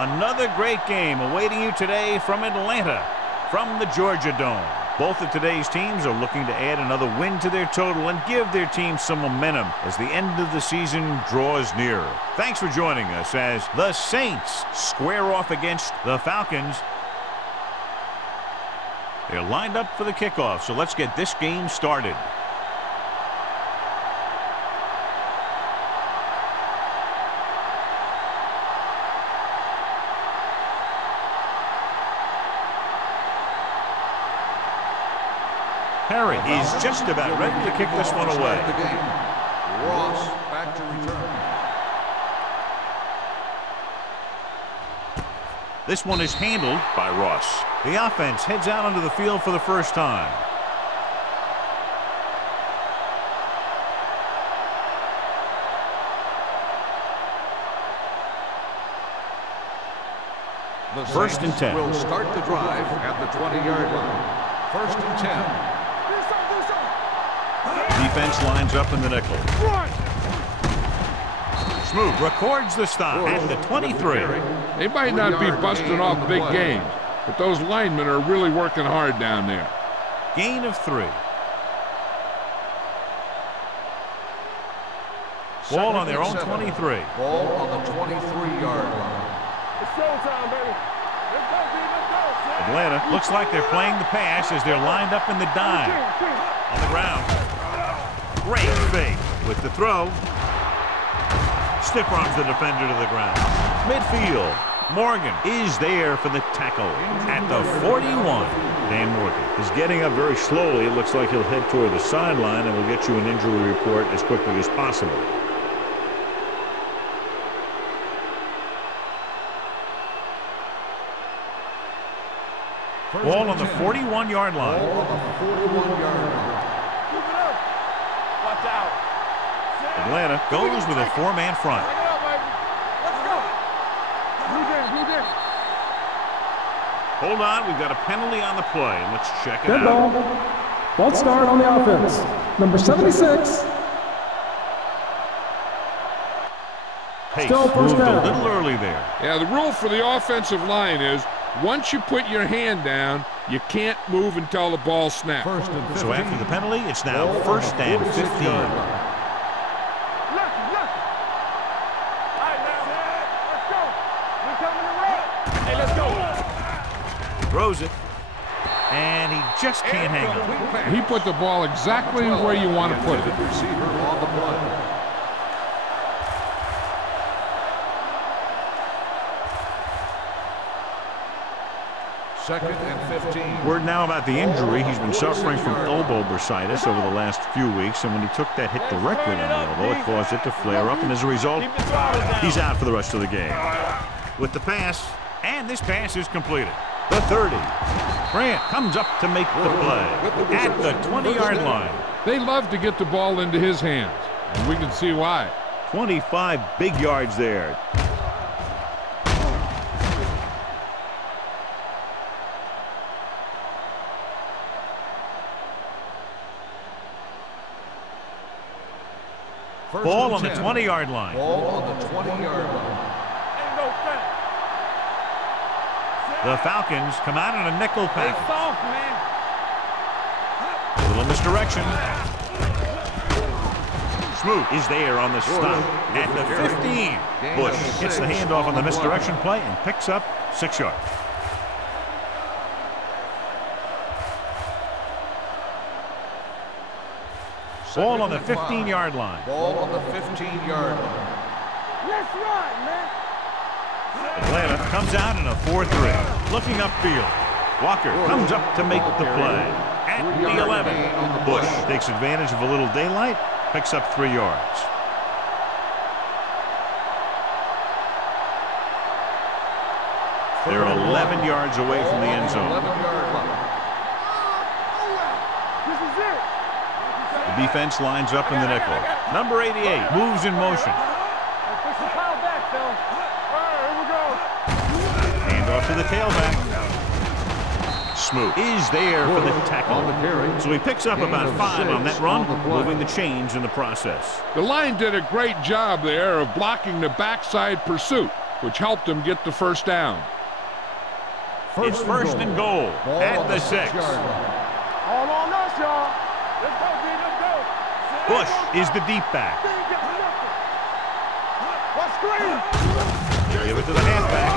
Another great game awaiting you today from Atlanta, from the Georgia Dome. Both of today's teams are looking to add another win to their total and give their team some momentum as the end of the season draws nearer. Thanks for joining us as the Saints square off against the Falcons. They're lined up for the kickoff, so let's get this game started. Harry is just about ready to kick this one away. Ross back to return. This one is handled by Ross. The offense heads out onto the field for the first time. The First and 10. Will start the drive at the 20-yard line. First and 10. Defense lines up in the nickel. Smooth records the stop at the 23. They might not be busting off big games, but those linemen are really working hard down there. Gain of 3. Ball on their own 23. Ball on the 23-yard line. It's showtime, baby. Let's go, Atlanta looks like they're playing the pass as they're lined up in the dime. On the ground. Great fake with the throw. Stiff arms the defender to the ground. Midfield. Morgan is there for the tackle at the 41. Dan Morgan is getting up very slowly. It looks like he'll head toward the sideline, and we'll get you an injury report as quickly as possible. Ball on the 41-yard line. Ball on the 41-yard line. Watch out. Atlanta goes with a 4-man front. Let's go. Move in. Hold on, we've got a penalty on the play. Let's check it Good out. ball. False start on the offense. Number 76. Pace Still first moved a down. little early there. Yeah, the rule for the offensive line is once you put your hand down, you can't move until the ball snaps. First and 15. So after the penalty, it's now first and 15. Look. All right, now. Let's go. We're coming to roll. Hey, let's go. Throws it. And he just can't hang on. He put the ball exactly where you want to put it. Receiver on the play. Second and 15. Word now about the injury. He's been suffering from elbow bursitis over the last few weeks, and when he took that hit directly on the elbow, it caused it to flare up, and as a result, he's out for the rest of the game. With the pass, and this pass is completed. The 30. Grant comes up to make the play at the 20-yard line. They love to get the ball into his hands, and we can see why. 25 big yards there. Ball on the 20-yard line. Ball on the 20-yard line. The Falcons come out in a nickel package. Soft, man. A little misdirection. Smoot is there on the stop at the 15. Bush gets the handoff on the misdirection play and picks up 6 yards. Ball on the 15-yard line. Ball on the 15-yard line. Let's run, man. Atlanta comes out in a 4-3. Looking upfield. Walker comes up to make the play at the 11. Bush takes advantage of a little daylight, picks up 3 yards. They're 11 yards away from the end zone. 11-yard line. This is it. The defense lines up in the nickel. Number 88 moves in motion. Push the pile back, fellas. All right, here we go. Hand off to the tailback. Smoot is there for the tackle. On the carry. So he picks up about 5 on that run, moving the chains in the process. The line did a great job there of blocking the backside pursuit. which helped him get the first down. It's first and goal at the 6. All on us, y'all. Let's go, D. Let's go. Bush is the deep back. What screen? Give it to the halfback.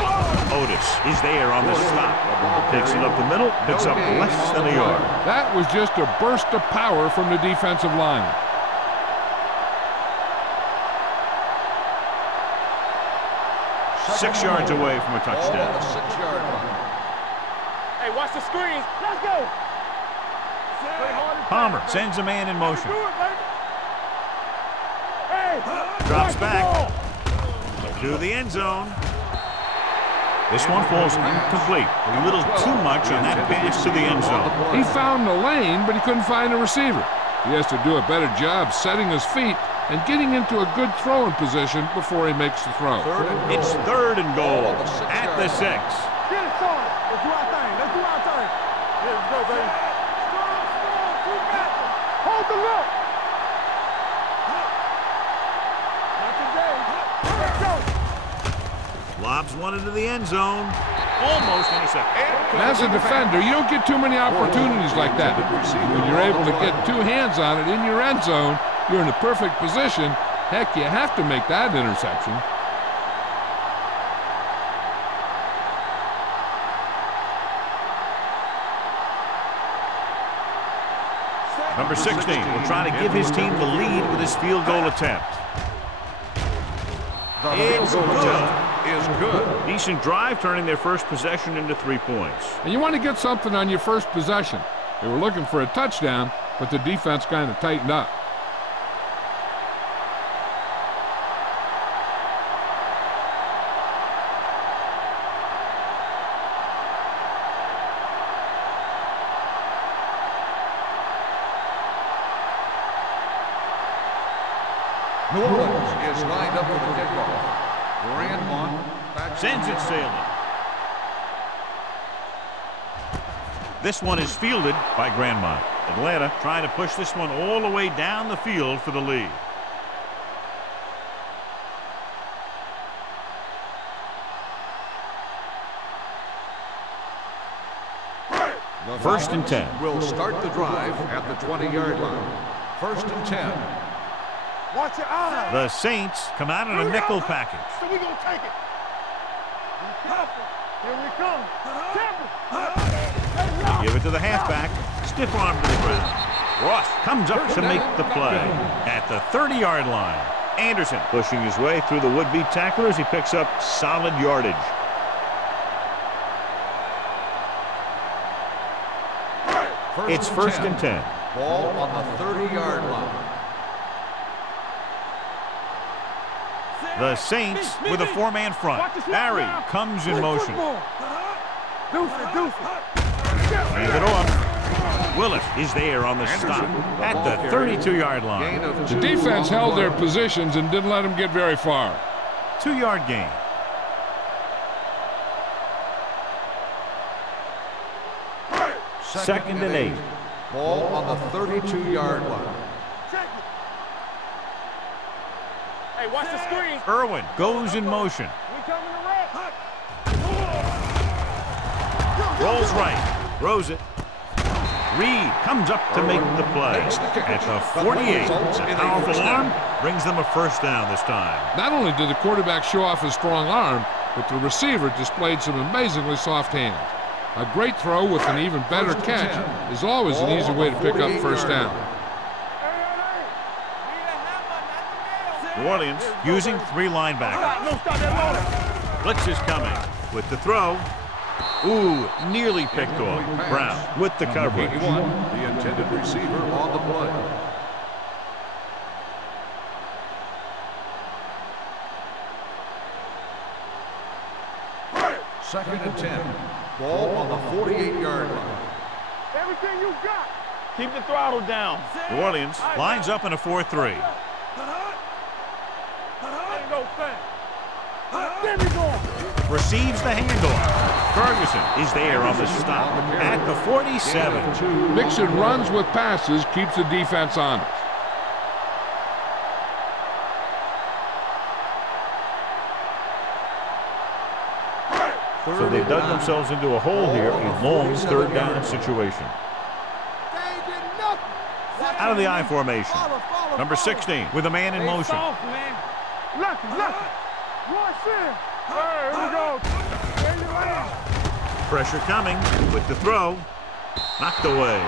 Otis is there on the stop. Takes it up the middle, picks up less than a yard. That was just a burst of power from the defensive line. Six yards away from a touchdown. Ball on the 6-yard line. Hey, watch the screens. Let's go. Palmer sends a man in motion. Do it, baby. Hey, Drops watch the back. ball. To the end zone. This one falls incomplete. A little too much on that pass to the end zone. He found the lane, but he couldn't find a receiver. He has to do a better job setting his feet and getting into a good throwing position before he makes the throw. It's third and goal at the 6. Get it started. Let's do our thing. Let's do our thing. Yeah, let's go, baby. Strong, two back. Hold the look. Not today. Let's go. Lobs one into the end zone. Almost intercepted. And as a defender, you don't get too many opportunities like that. When you're able to get two hands on it in your end zone, you're in a perfect position. Heck, you have to make that interception. Number 16 will try to give his team the lead with his field goal attempt. It's good. Is good. Decent drive, turning their first possession into 3 points. And you want to get something on your first possession. They were looking for a touchdown, but the defense kind of tightened up. New Orleans is lined up for the kickoff. Grandmont Sends it sailing. This one is fielded by Grandmont. Atlanta trying to push this one all the way down the field for the lead. First and 10. will start the drive at the 20-yard line. First and 10. Watch your eyes. The Saints come out in a nickel package. So we gonna take it. Be careful. Here we come. Careful. Give it to the halfback. Stiff arm to the ground. Ross comes up to make the play at the 30-yard line. Anderson Pushing his way through the would-be tacklers, he picks up solid yardage. It's first and 10. Ball on the 30-yard line. The Saints with a 4-man front. Barry comes in motion. Deuce it. Hand it off. Willis is there on the stop at the 32-yard line. The defense held their positions and didn't let them get very far. 2-yard gain. Second and 8. Ball on the 32-yard line. Hey, watch the screen. Irwin goes in motion. We coming to wreck. Rolls right. Throws it. Reed comes up to make the play at the 48. A powerful arm brings them a first down this time. Not only did the quarterback show off his strong arm, but the receiver displayed some amazingly soft hands. A great throw with an even better catch is always an easy way to pick up first down. New Orleans using 3 linebackers. Blitz is coming with the throw. Ooh, nearly picked off. Brown with the coverage. 81, the intended receiver on the play. Second and 10. Ball on the 48-yard line. Everything you got. Keep the throttle down. New Orleans lines up in a 4-3. There you go, thing. There we go. Receives the handoff. Ferguson is there on the stop at the 47. Mixing runs with passes keeps the defense honest. So they dug themselves into a hole here, a long third down situation. Out of the I formation. Number 16 with a man in motion. Look. Watch it. Here we go. There you land. Pressure coming with the throw. Knocked away.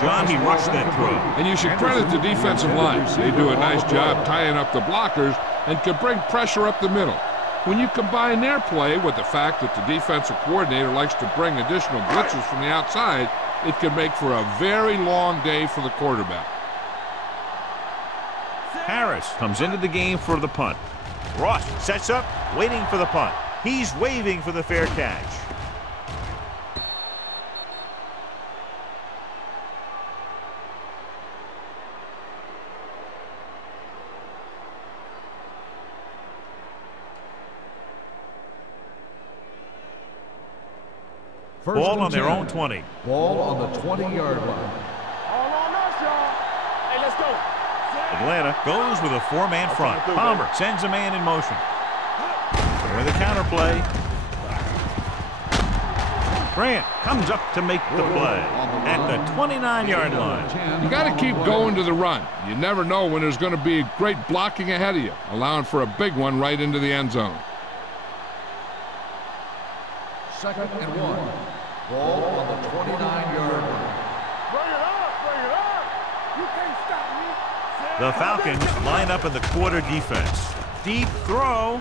John, he rushed that throw. And you should credit the defensive line. They do a nice job tying up the blockers and can bring pressure up the middle. When you combine their play with the fact that the defensive coordinator likes to bring additional blitzes from the outside, it can make for a very long day for the quarterback. Harris comes into the game for the punt. Ross sets up, waiting for the punt. He's waving for the fair catch. Ball on their own 20. Ball on the 20-yard line. All on us, y'all. Hey, let's go. Atlanta goes with a four-man front. Palmer sends a man in motion. With a counter play. Grant comes up to make the play at the 29-yard line. You got to keep going to the run. You never know when there's going to be great blocking ahead of you, allowing for a big one right into the end zone. 2nd and 1. Ball on the 29-yard line. Bring it up. You can't stop me. The Falcons line up in the quarter defense. Deep throw.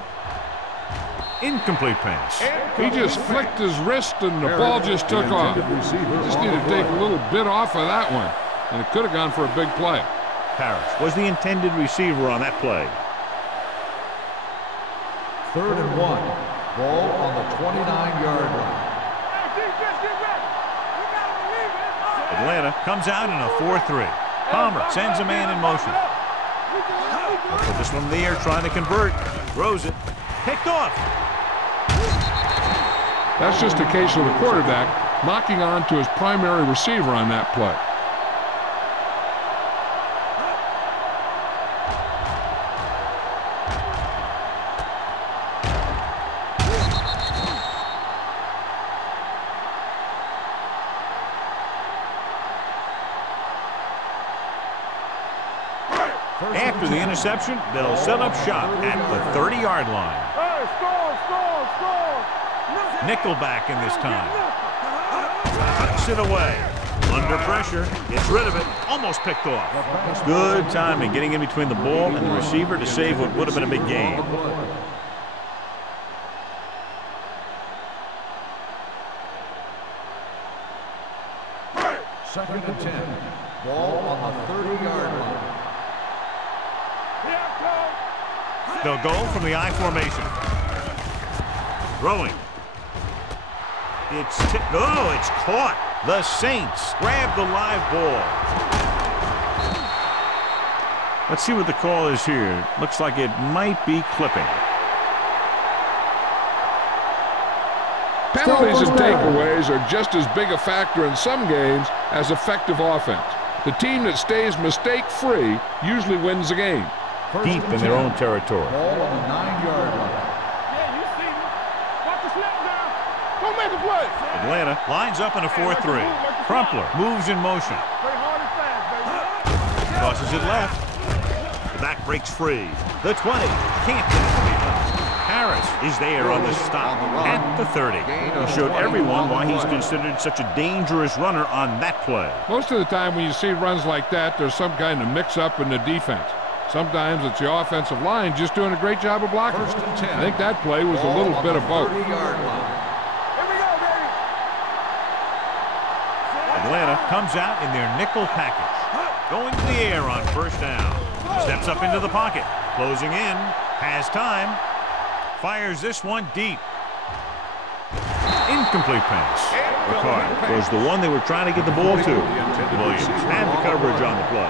Incomplete pass. He just flicked his wrist and the ball just took off. Just need to take a little bit off of that one, and it could have gone for a big play. Harris was the intended receiver on that play. 3rd and 1. Ball on the 29-yard line. Hey, defense, get ready. We gotta believe it. Atlanta comes out in a 4-3. Palmer sends a man in motion. They'll put this one in the air, trying to convert. Throws it. Picked off. That's just a case of the quarterback locking on to his primary receiver on that play. After the interception, they'll set up shop at the 30-yard line. Hey, score. Nickelback in this time. Tucks it away. Under pressure. Gets rid of it. Almost picked off. Good timing getting in between the ball and the receiver to save what would have been a big gain. 2nd and 10. Ball on the 30-yard line. They'll go from the I formation. Throwing. It's caught. The Saints grab the live ball. Let's see what the call is here. Looks like it might be clipping. Penalties and takeaways are just as big a factor in some games as effective offense. The team that stays mistake-free usually wins the game. Deep in their own territory. Ball on the 9-yard line. Yeah, you see me. Watch the snap down. Go make the play. Atlanta lines up in a 4-3. Crumpler moves in motion. Play hard and fast, baby. Tosses it left. The back breaks free. The 20. Can't get it to be done. Harris is there on the stop at the 30. He showed everyone why he's considered such a dangerous runner on that play. Most of the time when you see runs like that, there's some kind of mix-up in the defense. Sometimes it's the offensive line just doing a great job of blocking. I think that play was a little bit of both. Here we go, baby. Atlanta comes out in their nickel package. Going to the air on first down. Steps up into the pocket. Closing in. Has time. Fires this one deep. Incomplete pass. Ricard was the one they were trying to get the ball to. Williams had the coverage on the play.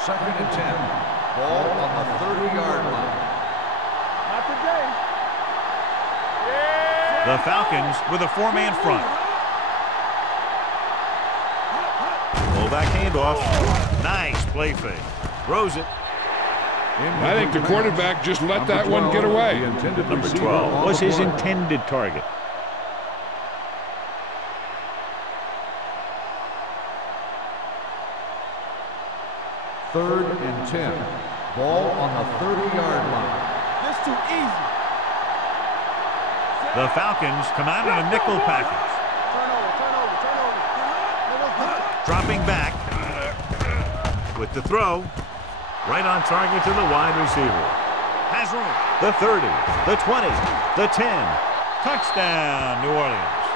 Second and 10. Ball on the 30-yard line. Not today. Yeah. The Falcons with a four-man front. Pull back handoff. Nice play fake. Throws it. I think the quarterback just let that one get away. Number 12 was his intended target. Third and 10. Ball on the 30-yard line. That's too easy. The Falcons come out in a nickel package. Turn over. Dropping back with the throw. Right on target to the wide receiver. Has room. The 30, the 20, the 10. Touchdown, New Orleans.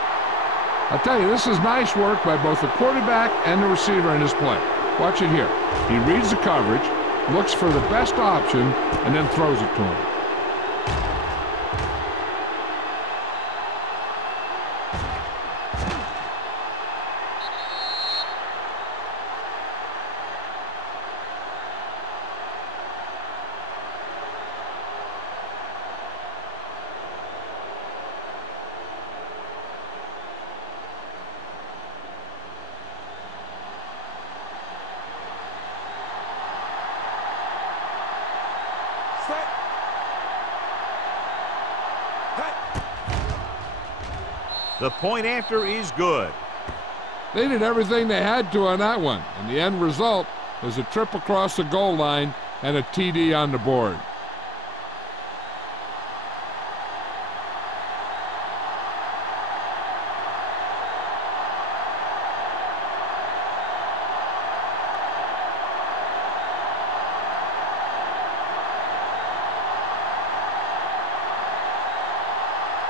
I'll tell you, this is nice work by both the quarterback and the receiver in his play. Watch it here. He reads the coverage, looks for the best option, and then throws it to him. The point after is good. They did everything they had to on that one, and the end result is a trip across the goal line and a TD on the board.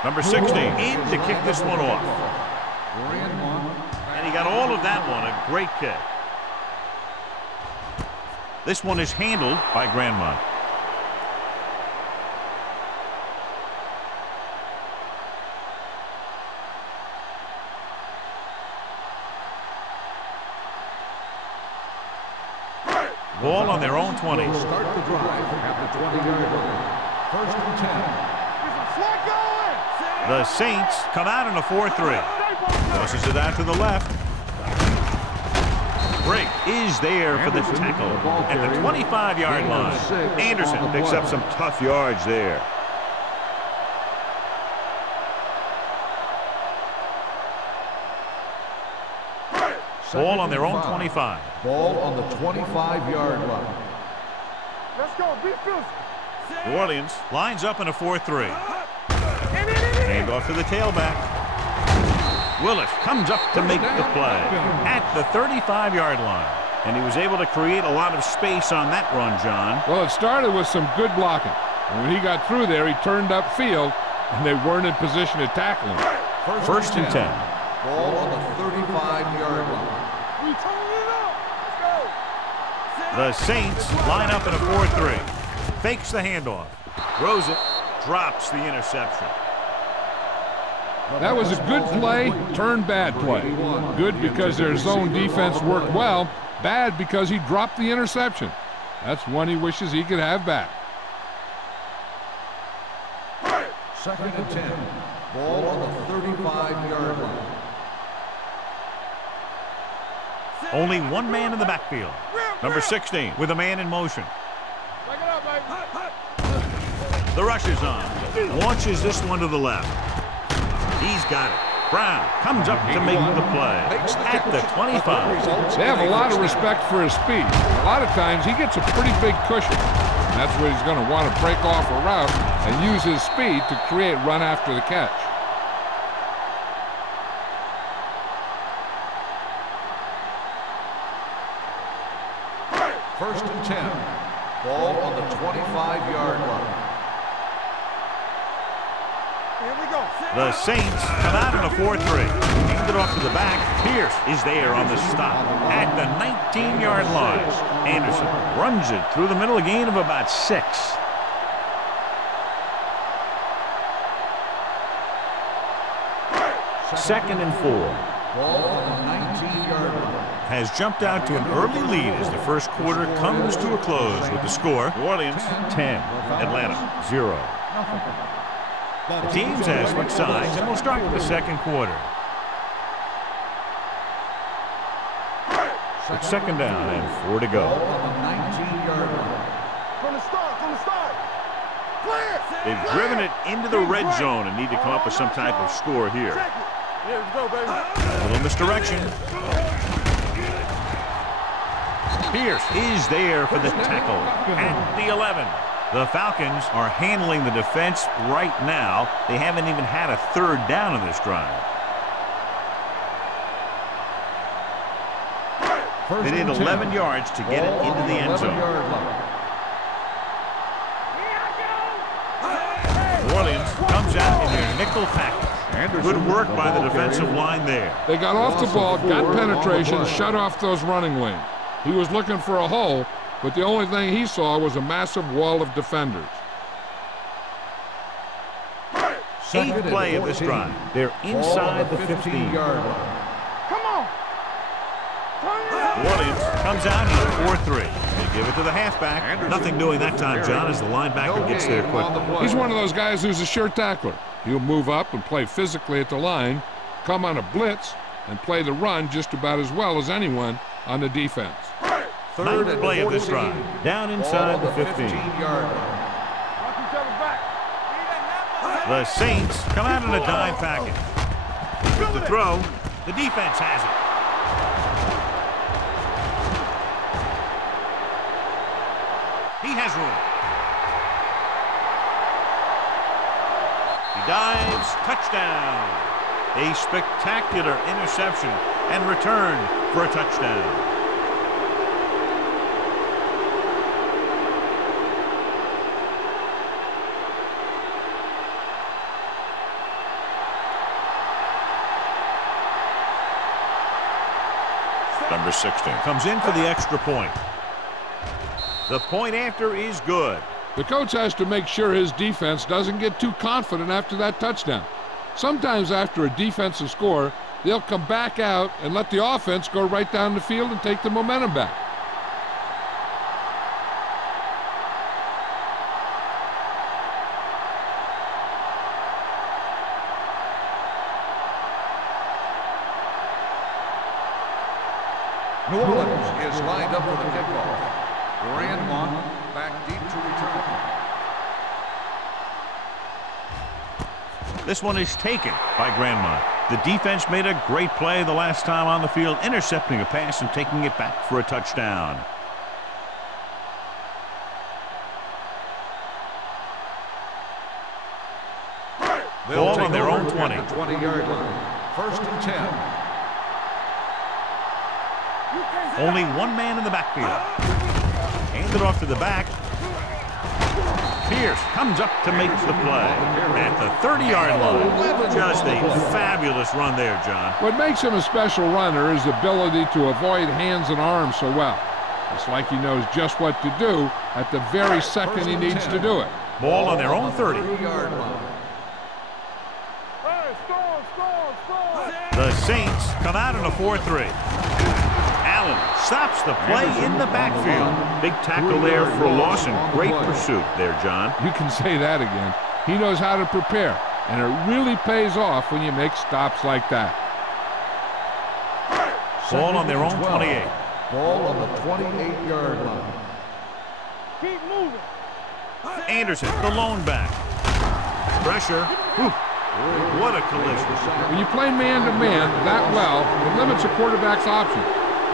Number 16 in to kick this one off. And he got all of that one. A great kick. This one is handled by Grandmont. Ball on their own 20. Start the drive at the 20-yard line. First and 10. The Saints come out in a 4-3. Tosses it out to the left. Break is there for the tackle at the 25-yard line. Anderson picks up some tough yards there. Ball on their own 25. Ball on the 25-yard line. Let's go. Be fierce. New Orleans lines up in a 4-3. Hand off to the tailback. Willis comes up to make the play at the 35-yard line. And he was able to create a lot of space on that run, John. Well, it started with some good blocking. And when he got through there, he turned upfield, and they weren't in position to tackle him. First and 10. Ball on the 35-yard line. We turn it up. Let's go. The Saints line up in a 4-3. Fakes the handoff. Throws it. Drops the interception. That was a good play, turned bad play. Good because their zone defense worked well. Bad because he dropped the interception. That's one he wishes he could have back. Second and 10. Ball on the 35-yard line. Only one man in the backfield. Number 16 with a man in motion. Back it up, baby. The rush is on. Launches this one to the left. He's got it. Brown comes up to make the play at the 25. They have a lot of respect for his speed. A lot of times he gets a pretty big cushion. And that's where he's going to want to break off a route and use his speed to create run after the catch. First and 10. Ball on the 25-yard line. Here we go. The Saints come out in a 4-3. Hand it off to the back. Pierce is there on the stop at the 19-yard line. Anderson runs it through the middle, a gain of about 6. Second and 4. Ball on the 19-yard line. Has jumped out to an early lead as the first quarter comes to a close with the score. New Orleans 10, Atlanta 0. The teams have switched sides, and we'll start with the second quarter. It's second down and 4 to go. Ball on the 19-yard line. From the start. They've driven it into the red zone and need to come up with some type of score here. Yeah, let's go, baby. A little misdirection. Pierce is there for the tackle at the 11. The Falcons are handling the defense right now. They haven't even had a third down in this drive. They need 11 yards to get it into the end zone. New Orleans comes out in their nickel package. Good work by the defensive line there. They got off the ball, got penetration, shut off those running lanes. He was looking for a hole, but the only thing he saw was a massive wall of defenders. Eighth play of this drive. They're inside the 15-yard line. Come on. New Orleans comes out in 4-3. They give it to the halfback. Nothing doing that time, John, as the linebacker gets there quickly. He's one of those guys who's a sure tackler. He'll move up and play physically at the line, come on a blitz, and play the run just about as well as anyone on the defense. Ninth play of this drive. Down inside the 15-yard line. Watch each other back. The Saints come out in a dime package. With the throw, the defense has it. He has room. He dives, touchdown. A spectacular interception and return for a touchdown. Number 16 comes in for the extra point. The point after is good. The coach has to make sure his defense doesn't get too confident after that touchdown. Sometimes after a defensive score, they'll come back out and let the offense go right down the field and take the momentum back. New Orleans is lined up for the kickoff. Grandmont back deep to return. This one is taken by Grandmont. The defense made a great play the last time on the field, intercepting a pass and taking it back for a touchdown. Ball on their own 20. 20-yard line. First and 10. Only one man in the backfield. Hand it off to the back. Pierce comes up to make the play at the 30-yard line. Just a fabulous run there, John. What makes him a special runner is the ability to avoid hands and arms so well. It's like he knows just what to do at the very second he needs to do it. Ball on their own 30. 30-yard line. Hey, score. The Saints come out in a 4-3. Allen stops the play in the backfield. Big tackle there for loss and great pursuit there, John. You can say that again. He knows how to prepare, and it really pays off when you make stops like that. Ball on their own 28. Ball on the 28-yard line. Keep moving. Anderson, the lone back. Pressure. Whew. What a collision. When you play man-to-man that well, it limits a quarterback's options,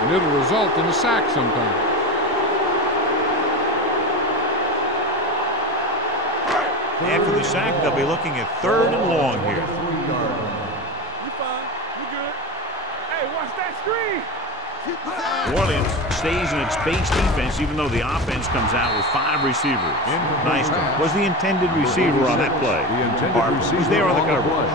and it'll result in a sack sometimes. After the sack, they'll be looking at 3rd and long here. You fine. You good. Hey, watch that screen. New Orleans stays in its base defense, even though the offense comes out with 5 receivers. Nystrom was the intended receiver on that play. Harper was there on the coverage.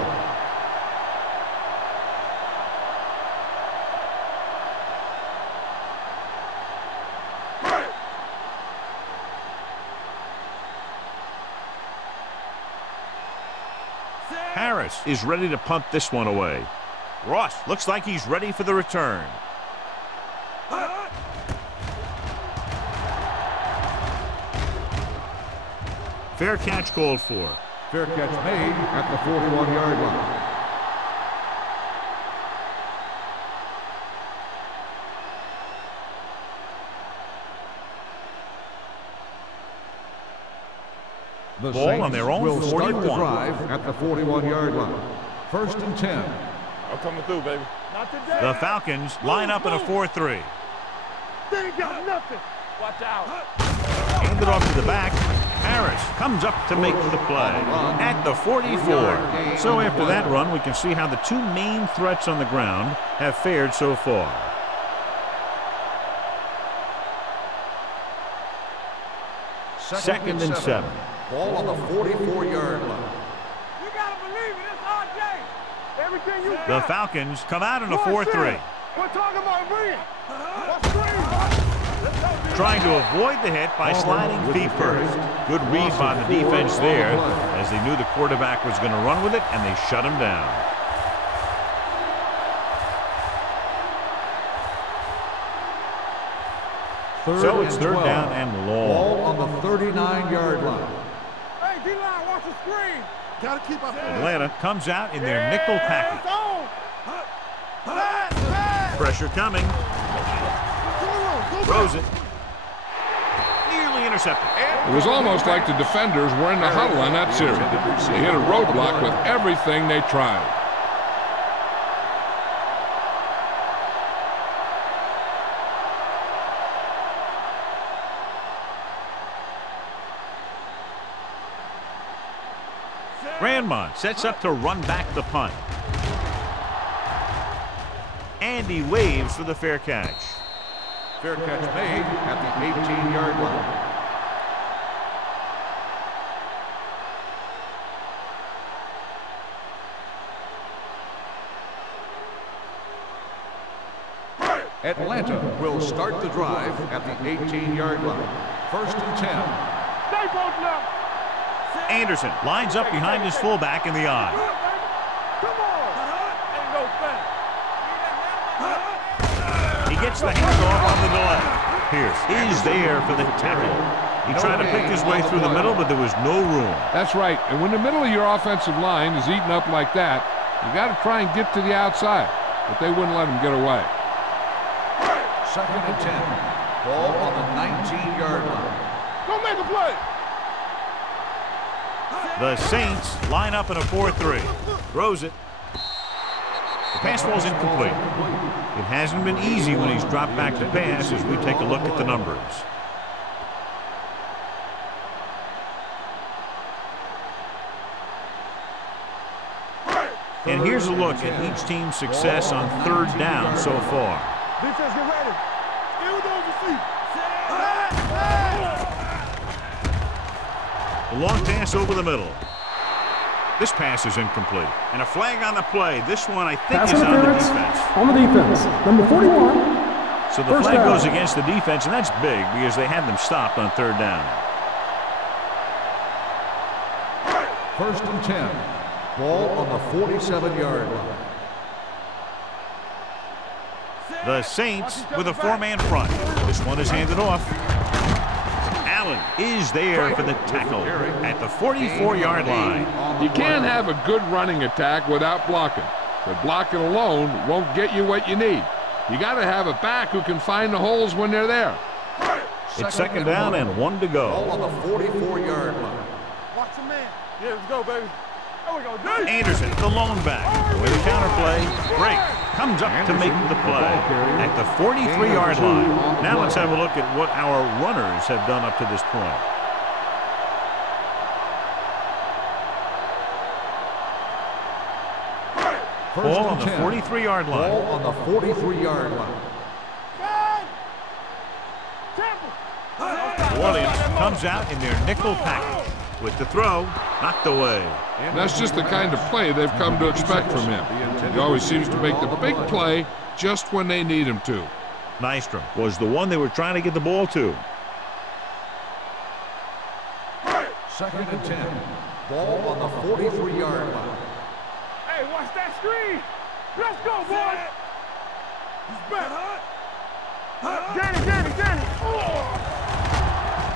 Harris is ready to punt this one away. Ross looks like he's ready for the return. Fair catch called for. Fair catch made at the 41-yard line. The Ball Saints on their own will start the 41. drive at the 41-yard line. 1st and 10. I'm coming through, baby. Not today. The Falcons line up in a 4-3. They ain't got nothing. Watch out. Handed off to the back. Harris comes up to make the play at the 44. So after that run, we can see how the two main threats on the ground have fared so far. Second and 7. Ball on the 44-yard line. You gotta believe it. It's RJ. Everything you got. The Falcons come out in a 4-3. We're talking about bringing. What's green? Trying to avoid the hit by sliding feet first. Good read by the defense there, as they knew the quarterback was going to run with it, and they shut him down. So it's third down and long. Ball on the 39-yard line. Hey, D-line, watch the screen. Gotta keep up. Atlanta comes out in their nickel package. Pressure coming. Throws it. Nearly intercepted. It was almost like the defenders were in the huddle on that series. They hit a roadblock with everything they tried. Grandmont sets up to run back the punt. And he waves for the fair catch. Fair catch made at the 18-yard line. Atlanta will start the drive at the 18-yard line. 1st and 10. Stay both left. Anderson lines up behind his fullback in the eye. Come on. Ain't no thing. He gets the handoff on the delay. Pierce is there for the tackle. He tried to pick his way through the middle, but there was no room. That's right. And when the middle of your offensive line is eaten up like that, you got to try and get to the outside. But they wouldn't let him get away. 2nd and 10. Ball on the 19-yard line. Go make a play. The Saints line up in a 4-3. Throws it. The pass ball's incomplete. It hasn't been easy when he's dropped back to pass as we take a look at the numbers. And here's a look at each team's success on third down so far. Defense, get ready. Still those your feet. A long pass over the middle. This pass is incomplete. And a flag on the play. This one, I think, Pass is on the interference defense. on the defense. Number 41. So the First flag down. goes against the defense, and that's big because they had them stopped on third down. 1st and 10. Ball on the 47-yard line. The Saints with a four-man front. This one is handed off. Allen is there for the tackle at the 44-yard line. You can't have a good running attack without blocking. But blocking alone won't get you what you need. You got to have a back who can find the holes when they're there. It's second down and 1 to Ball go. on the 44-yard line. Watch the man. Yeah, let's go, baby. There we go, D. Anderson, the lone back. With a counterplay, Drake comes up to make the play at the 43-yard line. Now let's have a look at what our runners have done up to this point. Ball on the 43-yard line. Ball on the 43-yard line. Williams comes out in their nickel package. With the throw, knocked away. That's just the kind of play they've come to expect from him. He always seems to make the big play just when they need him to. Nystrom was the one they were trying to get the ball to. 2nd and 10. Ball on the 43-yard line. Hey, watch that screen. Let's go, boys. He's back. Danny.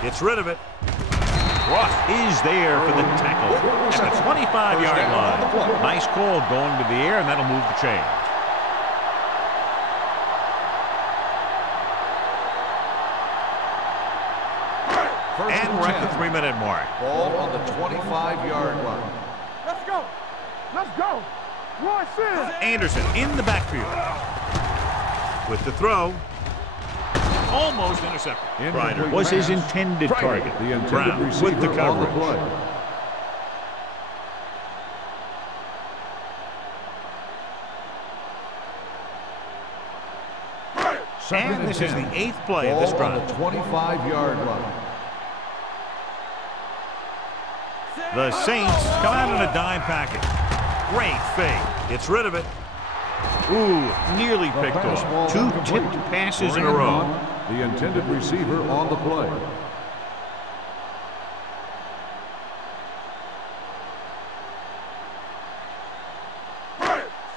Gets rid of it. Ross is there for the tackle at the 25-yard line. Nice call going to the air, and that'll move the chains. And we're at the 3-minute mark. Ball on the 25-yard line. Let's go. Let's go. Rush in. Anderson in the backfield. With the throw. Almost intercepted. Ryder was his intended target. The intended Brown receiver with the on the coverage. play. And this is the 8th play of this Ball on drive. the 25-yard line. The Saints come out in a dime package. Great fake. Gets rid of it. Ooh, nearly picked off. 2 tipped passes in a row. The intended receiver on the play.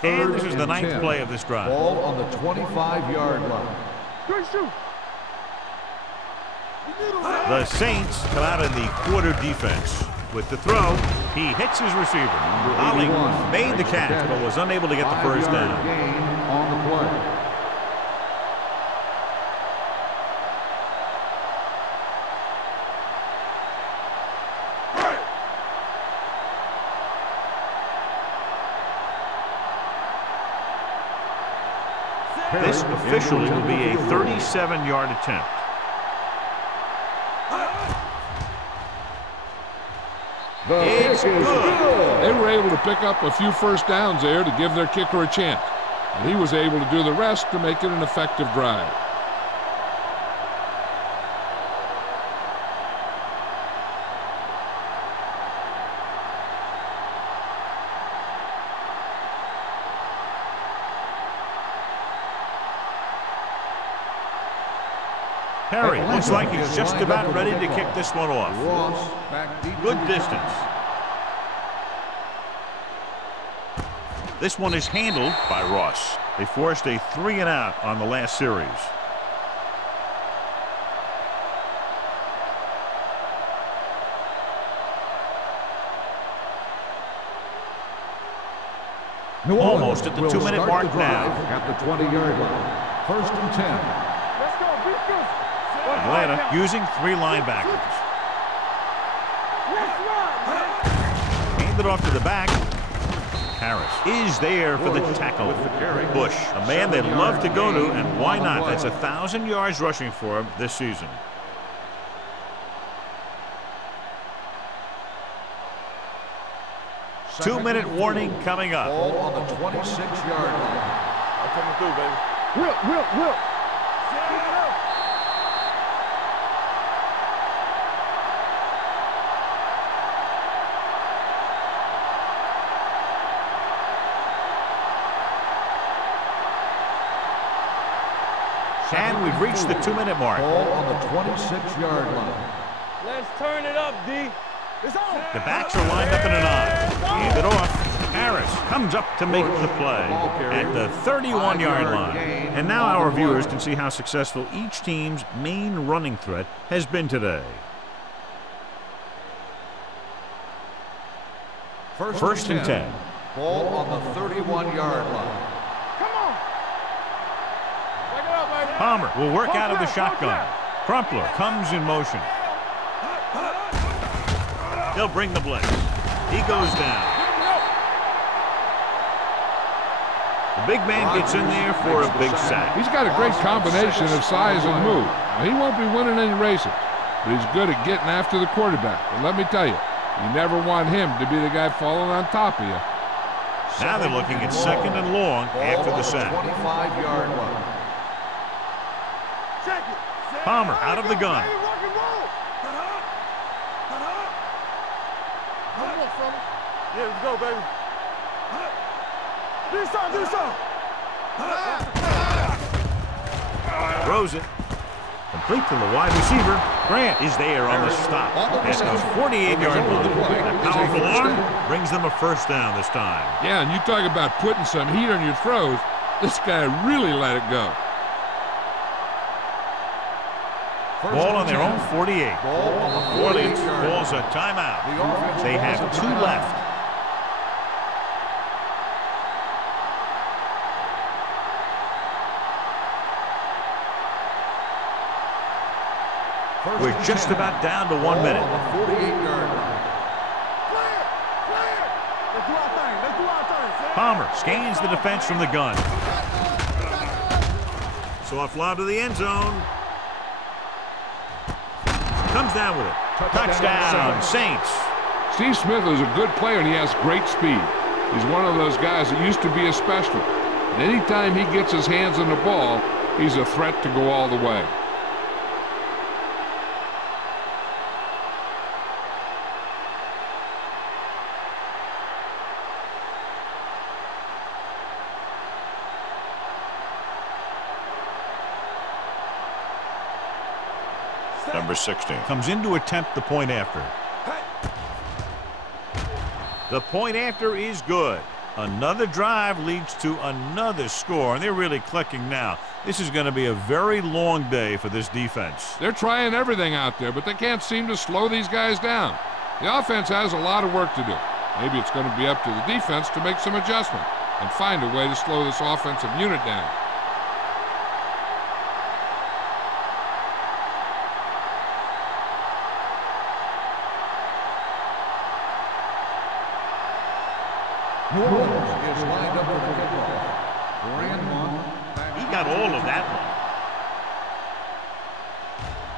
And this is the 9th play of this drive. Ball on the 25-yard line. Good shoot. The Saints come out in the quarter defense. With the throw, he hits his receiver. Holly made the catch, but was unable to get the first 5-yard down. gain on the play. This officially will be a 37-yard attempt. It's good. They were able to pick up a few first downs there to give their kicker a chance. And he was able to do the rest to make it an effective drive. Perry looks like he's just about ready to kick this one off. Ross back deep. Good distance. This one is handled by Ross. They forced a 3-and-out on the last series. Almost at the 2-minute mark now. At the 20-yard line. 1st and 10. Let's go. Beat this. Atlanta using 3 linebackers. Let's run. Handed off to the back. Harris is there for the tackle. Bush, a man they love to go to, and why not? That's 1,000 yards rushing for him this season. Two-minute warning coming up. Ball on the 26-yard line. I'm coming through, baby. Whip. And we've reached the 2-minute mark. Ball on the 26-yard line. Let's turn it up, D. It's on. The backs are lined up in an I. Hand it off. Harris comes up to make the play at the 31-yard line. And now our viewers can see how successful each team's main running threat has been today. First and 10. Ball on the 31-yard line. Come on. Check it out, baby. Palmer will work out of the shotgun. Crumpler comes in motion. They'll bring the blitz. He goes down. The big man gets in there for a big sack. He's got a great combination of size and move. Now, he won't be winning any races, but he's good at getting after the quarterback. And let me tell you, you never want him to be the guy falling on top of you. Now they're looking at 2nd and long after the sack. 25-yard line. Check it. Palmer out of the gun. Rock and roll. Come on, fella. Yeah, let's go, baby. Do something. Throws it. Complete to the wide receiver. Grant is there on the stop at the 48-yard line. A powerful arm brings them a first down this time. Yeah, and you talk about putting some heat on your throws. This guy really let it go. Ball on their own 48. New Orleans calls a timeout. They have 2 left. We're just about down to 1 minute. 48-yard line. Let's do our thing. Let's do our thing. Palmer scans the defense from the gun. Soft lob to the end zone. Comes down with it. Touchdown, Saints. Steve Smith is a good player, and he has great speed. He's one of those guys that used to be a specialist. And anytime he gets his hands on the ball, he's a threat to go all the way. Number 16 comes in to attempt the point after. The point after is good. Another drive leads to another score, and they're really clicking now. This is going to be a very long day for this defense. They're trying everything out there, but they can't seem to slow these guys down. The offense has a lot of work to do. Maybe it's going to be up to the defense to make some adjustment and find a way to slow this offensive unit down. New Orleans is lined up for the kickoff. Grandmont. He got all of that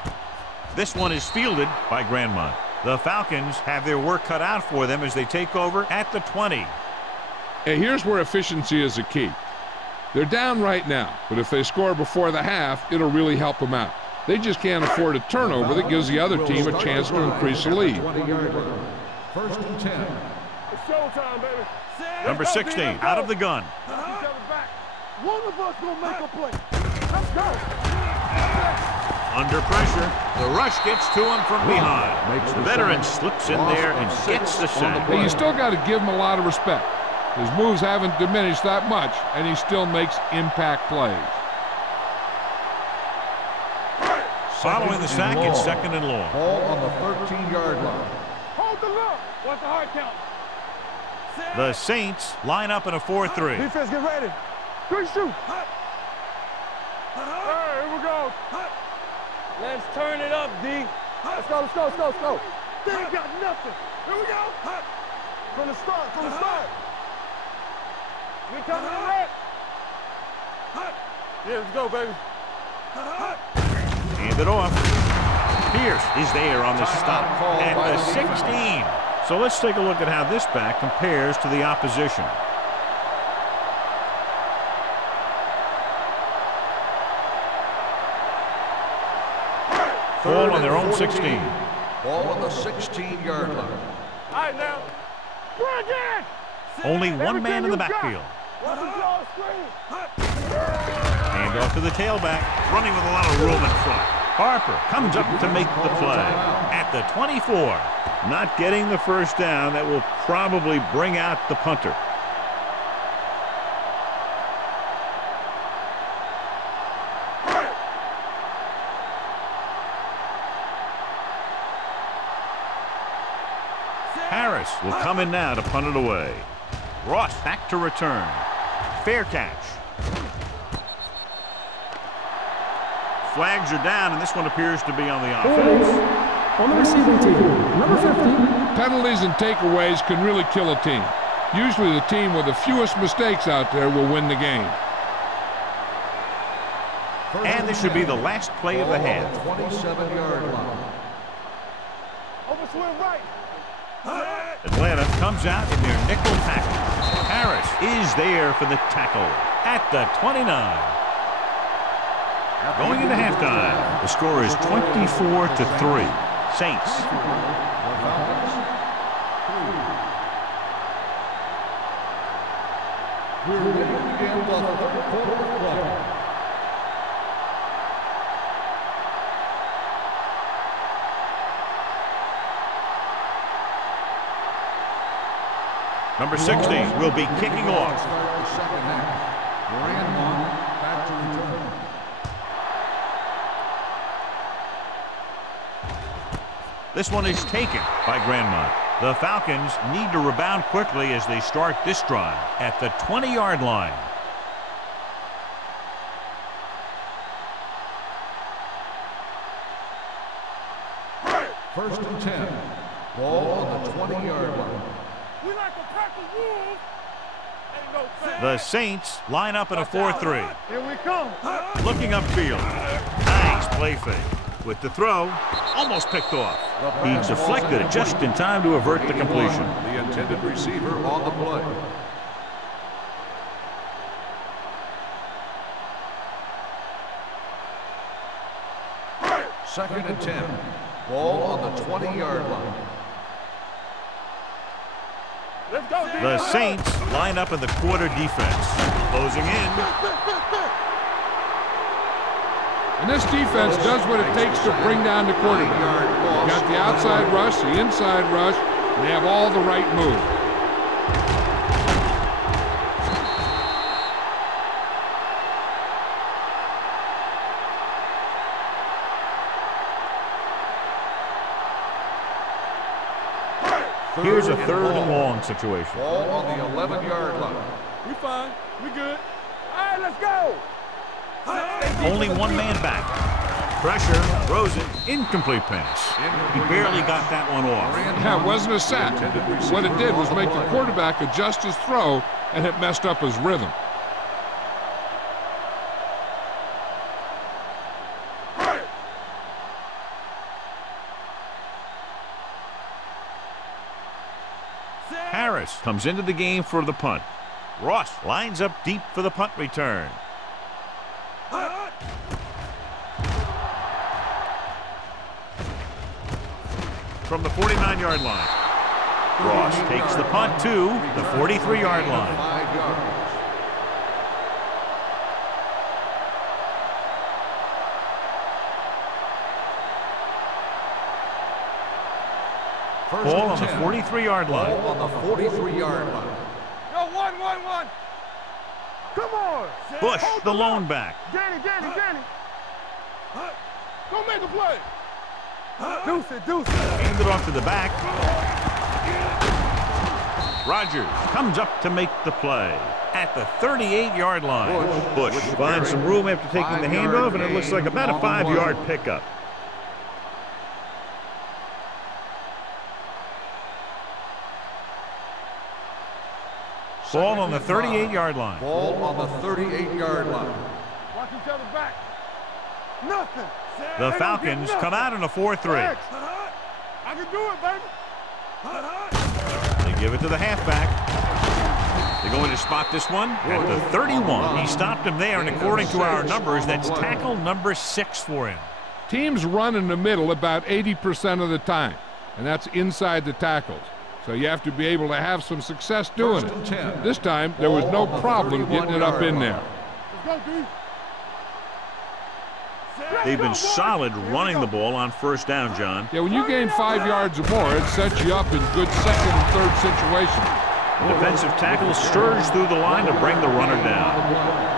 one. This one is fielded by Grandmont. The Falcons have their work cut out for them as they take over at the 20. Hey, here's where efficiency is a key. They're down right now, but if they score before the half, it'll really help them out. They just can't afford a turnover that gives the other team a chance to increase the lead. 20-yard line. First and 10. It's showtime, baby. Number 16 out of the gun. Each other back. One of us gonna make a play. Let's go. Under pressure, the rush gets to him from behind. The veteran slips in there and gets the sack. Hey, you still got to give him a lot of respect. His moves haven't diminished that much, and he still makes impact plays. Following the sack, it's second and long. Ball on the 13-yard line. Hold the look. What's the hard count? The Saints line up in a 4-3. Defense, get ready. Quick shoot. Hey, here we go. Let's turn it up, D. Let's go, let's go, let's go, let's go. They ain't got nothing. Here we go. From the start, from the start. We coming in red. Yeah, let's go, baby. Hand it off. Pierce is there on the stop at the 16. So let's take a look at how this back compares to the opposition. Ball on their own 16. Ball on the 16-yard line. All right, now. Bring it! Only one man in the backfield. What's the draw screen? Hand off to the tailback, running with a lot of room in front. Harper comes up to make the play at the 24. Not getting the first down. That will probably bring out the punter. Harris will come in now to punt it away. Ross back to return. Fair catch. Flags are down, and this one appears to be on the offense. On the receiving team, number 50. Penalties and takeaways can really kill a team. Usually the team with the fewest mistakes out there will win the game. And this should be the last play of the half. 27-yard line. Over swing right. Atlanta comes out in their nickel tackle. Harris is there for the tackle at the 29. Going into halftime, the score is 24-3. Saints. We're ready to begin the third quarter of play. Number 16 will be kicking off. Start the second half. Grandmont back to return. This one is taken by Grandmont. The Falcons need to rebound quickly as they start this drive at the 20-yard line. First and 10. Ball on the 20-yard line. We like a pack of wolves. Ain't no fair. The Saints line up in a 4-3. Here we come. Looking upfield. Nice play fake. With the throw, almost picked off. He deflected it just in time to avert the completion. The intended receiver on the play. Second and 10. Ball on the 20-yard line. Let's go, D. The Saints line up in the quarter defense. Closing in. And this defense does what it takes to bring down the quarterback. You got the outside rush, the inside rush, and they have all the right moves. Here's a third and long situation. Ball on the 11-yard line. We fine. We good. All right, let's go. Only one man back. Pressure, throws it, incomplete pass. He barely got that one off. Yeah, it wasn't a sack. What it did was make the quarterback adjust his throw, and it messed up his rhythm. Harris comes into the game for the punt. Ross lines up deep for the punt return. From the 49-yard line. Ross takes the punt to the 43-yard line. 5 yards. Ball on the 43-yard line. Ball on the 43-yard line. Yo, one. Come on. Bush, the lone back. Danny. Go make a play. Deuce it. Hand it off to the back. Rogers comes up to make the play at the 38-yard line. Bush finds some room after taking the handoff, and it looks like about a 5-yard pickup. Ball on the 38-yard line. Ball on the 38-yard line. Watch each other back. Nothing. The Falcons come out in a 4-3. I can do it, baby. They give it to the halfback. They're going to spot this one at the 31. He stopped him there, and according to our numbers, that's tackle number 6 for him. Teams run in the middle about 80% of the time, and that's inside the tackles. So you have to be able to have some success doing it. This time, there was no problem getting it up in there. Let's go, D. They've been solid running the ball on first down, John. Yeah, when you gain 5 yards or more, it sets you up in good second and third situations. The defensive tackle stirs through the line to bring the runner down.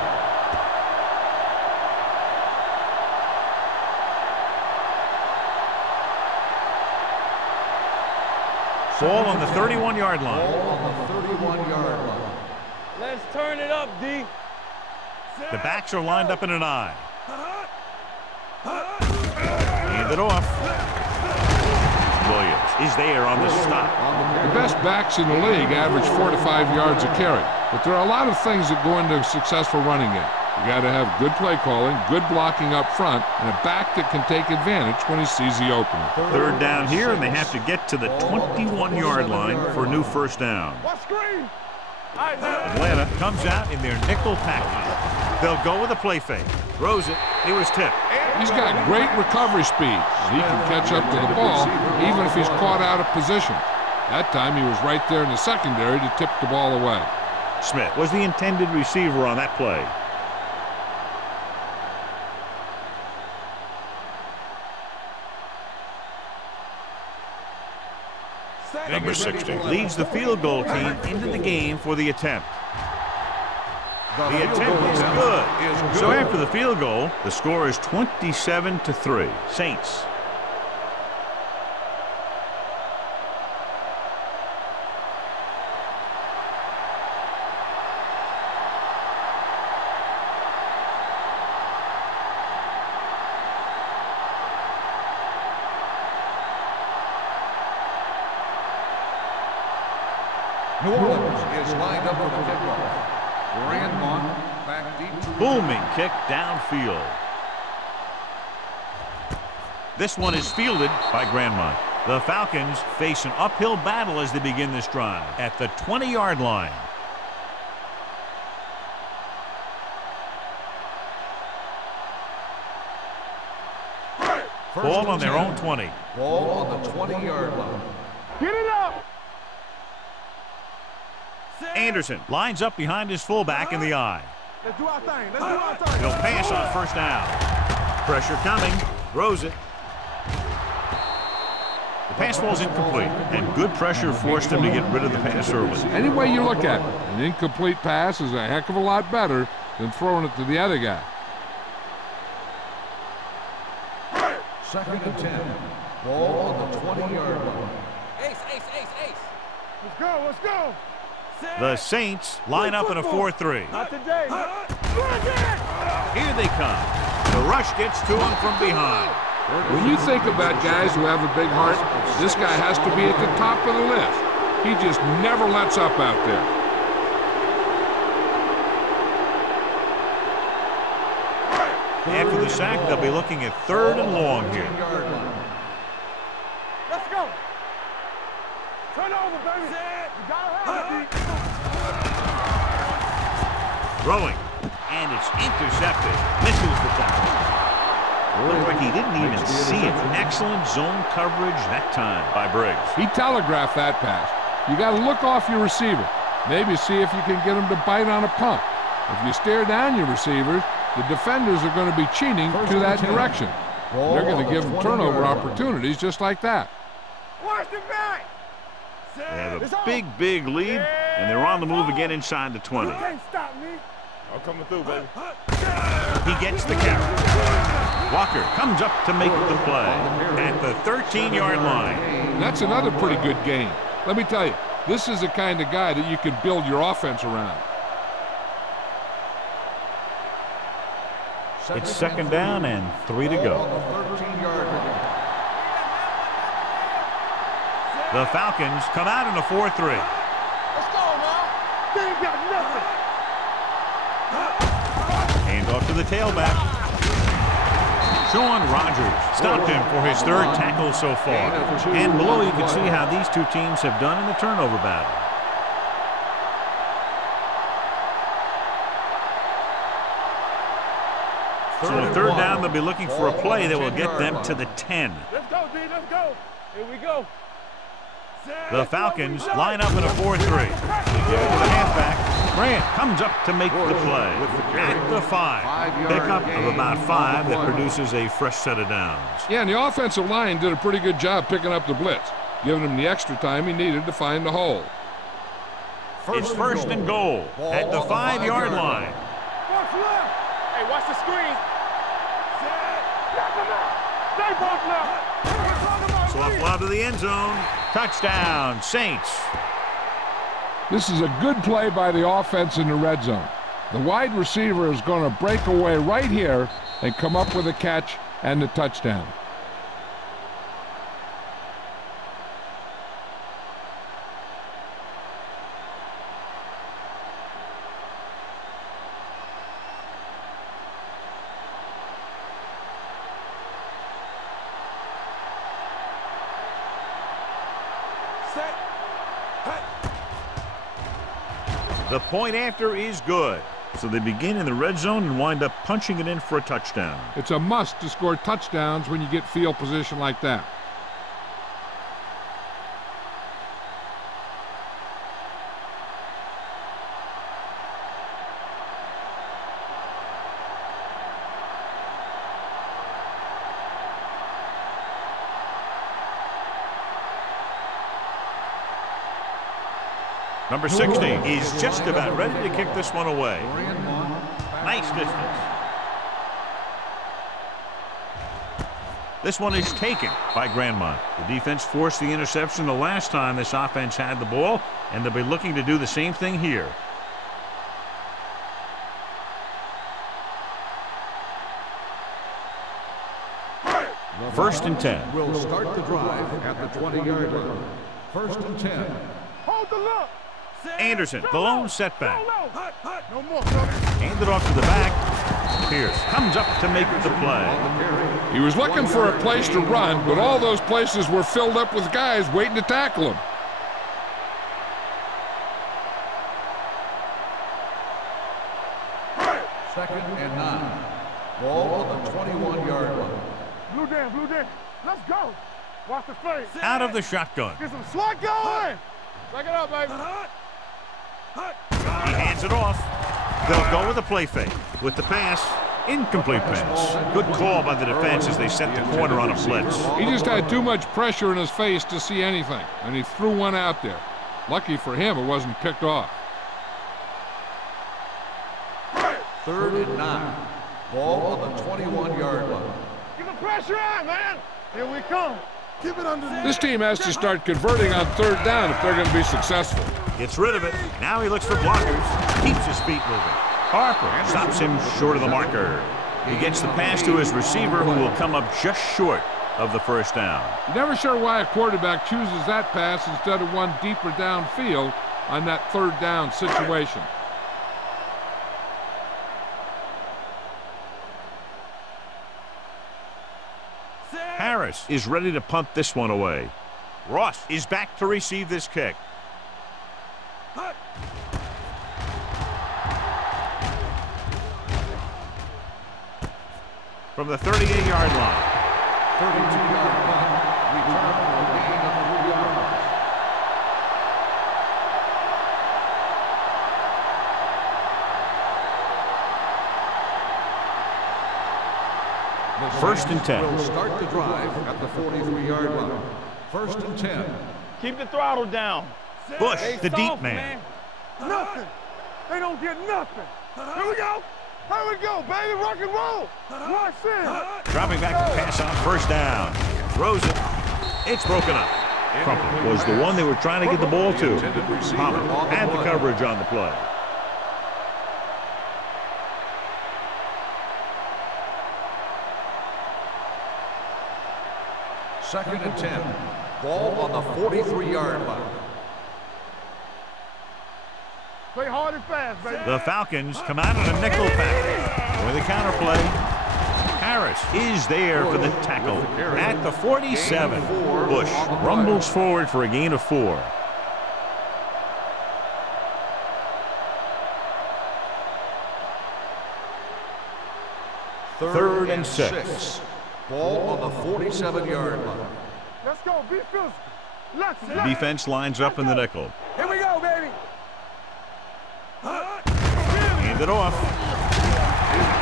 Ball on the 31-yard line. Ball on the 31-yard line. Let's turn it up, D. The backs are lined up in an I. Hand it off. Williams is there on the stop. The best backs in the league average 4 to 5 yards a carry. But there are a lot of things that go into a successful running game. You got to have good play calling, good blocking up front, and a back that can take advantage when he sees the opening. Third down here, and they have to get to the 21-yard line for a new first down. What screen? Right, Atlanta comes out in their nickel package. They'll go with a play fake. Throws it. It was tipped. He's got great recovery speed. He can catch up to the ball even if he's caught out of position. That time he was right there in the secondary to tip the ball away. Smith was the intended receiver on that play. Number 60 leads the field goal team into the game for the attempt. The attempt is good. So after the field goal, the score is 27-3. Saints. New Orleans is lined up for the kickoff. Grandmont back deep to Booming kick downfield. This one is fielded by Grandmont. The Falcons face an uphill battle as they begin this drive at the 20-yard line. Ball on their own 20. Ball on the 20-yard line. Get it up. Anderson lines up behind his fullback in the eye. Let's do our thing. Let's do our thing. He'll pass on first down. Pressure coming. Throws it. The pass falls incomplete, and good pressure forced him to get rid of the pass early. Any way you look at it, an incomplete pass is a heck of a lot better than throwing it to the other guy. 2nd and 10. Ball on the 20-yard line. Ace, ace, ace, ace. Let's go. Let's go. The Saints line up in a 4-3. Not today. Here they come. The rush gets to him from behind. When you think about guys who have a big heart, this guy has to be at the top of the list. He just never lets up out there. After the sack, they'll be looking at 3rd and long here. Let's go. Turn over, baby. You gotta have it. Throwing, and it's intercepted. Misses the tackle. Looked like he didn't even see it. Excellent zone coverage that time by Briggs. He telegraphed that pass. You got to look off your receiver. Maybe see if you can get him to bite on a pump. If you stare down your receivers, the defenders are going to be cheating to that direction. They're going to give them turnover opportunities just like that. Watch the back. They have a big lead, and they're on the move again inside the 20. You can't stop me. I'm coming through, baby. He gets the carry. Walker comes up to make the play at the 13-yard line. That's another pretty good game. Let me tell you, this is the kind of guy that you can build your offense around. It's 2nd down and 3 to go. The Falcons come out in a 4-3. Let's go now. They ain't got nothing. Hand off to the tailback. Sean Rogers stopped him for his 3rd tackle so far. And below you can see how these two teams have done in the turnover battle. So on 3rd down, they'll be looking for a play that will get them to the 10. Let's go, D. Let's go. Here we go. The Falcons line up in a 4-3. They give it to the halfback. Grant comes up to make the play at the 5. Pickup of about 5 that produces a fresh set of downs. Yeah, and the offensive line did a pretty good job picking up the blitz, giving him the extra time he needed to find the hole. It's 1st and goal at the 5-yard line. Watch left. Hey, watch the screen. Knock him out. Stay both left. Soft lob to the end zone. Touchdown, Saints. This is a good play by the offense in the red zone. The wide receiver is going to break away right here and come up with a catch and the touchdown. The point after is good. So they begin in the red zone and wind up punching it in for a touchdown. It's a must to score touchdowns when you get field position like that. Number 60 is just about ready to kick this one away. Nice distance. This one is taken by Grandmont. The defense forced the interception the last time this offense had the ball, and they'll be looking to do the same thing here. First and 10. Will start the drive at the 20-yard line. 1st and 10. Hold the look. Anderson, the lone setback. No more, Handed off to the back. Pierce comes up to make the play. He was looking for a place to run, but all those places were filled up with guys waiting to tackle him. Second and 9. Ball on the 21-yard line. Blue down. Let's go. Watch the face. Out of the shotgun. Get some swat going. Check it out, baby. He hands it off. They'll go with a play fake. With the pass, incomplete pass. Good call by the defense as they set the corner on a blitz. He just had too much pressure in his face to see anything, and he threw one out there. Lucky for him, it wasn't picked off. Third and 9. Ball on the 21-yard line. Get the pressure on, man. Here we come. Keep it under there. This team has to start converting on third down if they're going to be successful. Gets rid of it. Now he looks for blockers. Keeps his feet moving. Harper stops him short of the marker. He gets the pass to his receiver, who will come up just short of the first down. You're never sure why a quarterback chooses that pass instead of one deeper downfield on that third down situation. Harris is ready to punt this one away. Ross is back to receive this kick. From the 38-yard line. 32-yard punt. Return for a gain of 3 yards. First and 10. Will start the drive at the 43-yard line. First and 10. Keep the throttle down. Bush, They the deep soft, man. Nothing. They don't get nothing. Here we go. Here we go, baby. Rock and roll. Watch this. Dropping back to pass on first down. Throws it. It's broken up. Crumpler was the one they were trying to get the ball to. Palmer had the coverage on the play. Second and 10. Ball on the 43-yard line. Play hard and fast, baby. The Falcons come out in a nickel package with a counterplay. Harris is there for the tackle at the 47. Bush rumbles forward for a gain of 4. Third and 6. Ball on the 47-yard line. Let's go. Be physical. Let's The defense lines up in the nickel. Here we go, baby. Hand it off.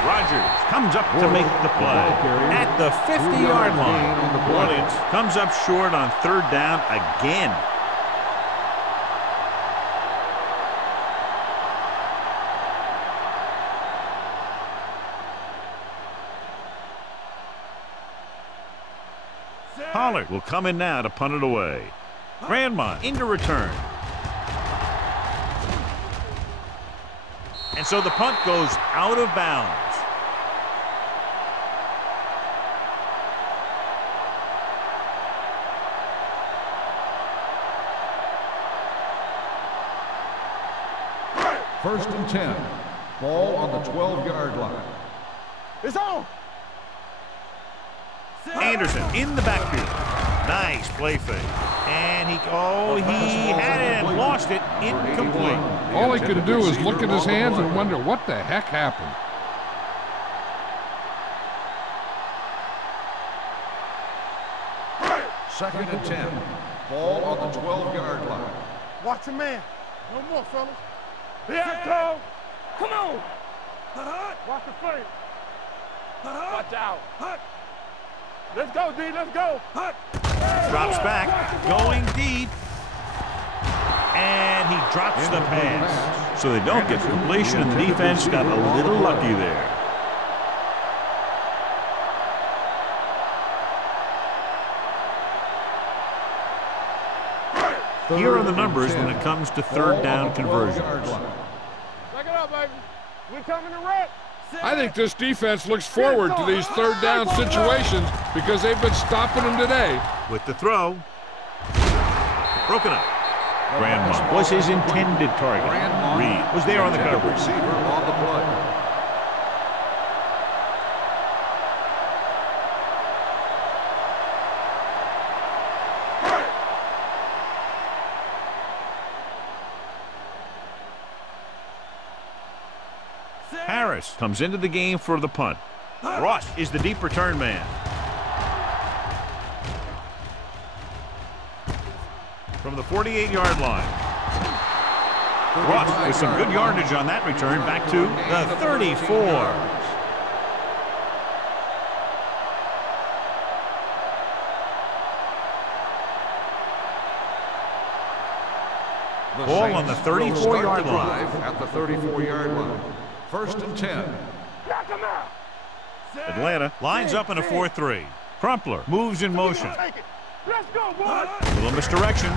Rogers comes up to make the play at the 50-yard line. Williams comes up short on third down again. Pollard will come in now to punt it away. Grandmont into return. And so the punt goes out of bounds. First and 10. Ball on the 12-yard line. It's on. Anderson in the backfield. Nice play fake. And he had it and lost it. Incomplete. All he could do is look at his hands and wonder what the heck happened. Second and 10. Ball on the 12-yard line. Watch your man. No more, fellas. Here it comes. Come on. Watch the face. Watch out. Let's go, D. Let's go. Drops back, going deep. And he drops the pass. So they don't get the completion, and the defense got a little lucky there. Here are the numbers when it comes to third down conversions. Check it out, baby. We coming to wreck. I think this defense looks forward to these third down situations because they've been stopping them today. With the throw. Broken up. Grandma was his intended target. Reed was there on the coverage. Receiver on the play. Harris comes into the game for the punt. Ross is the deep return man. From the 48-yard line. Ross with some good yardage on that return back to the 34. Ball on the 34-yard line. At the 34-yard line. First and 10. Knock him out. Atlanta lines up in a 4-3. Crumpler moves in motion. Let's go, boys. Little misdirection.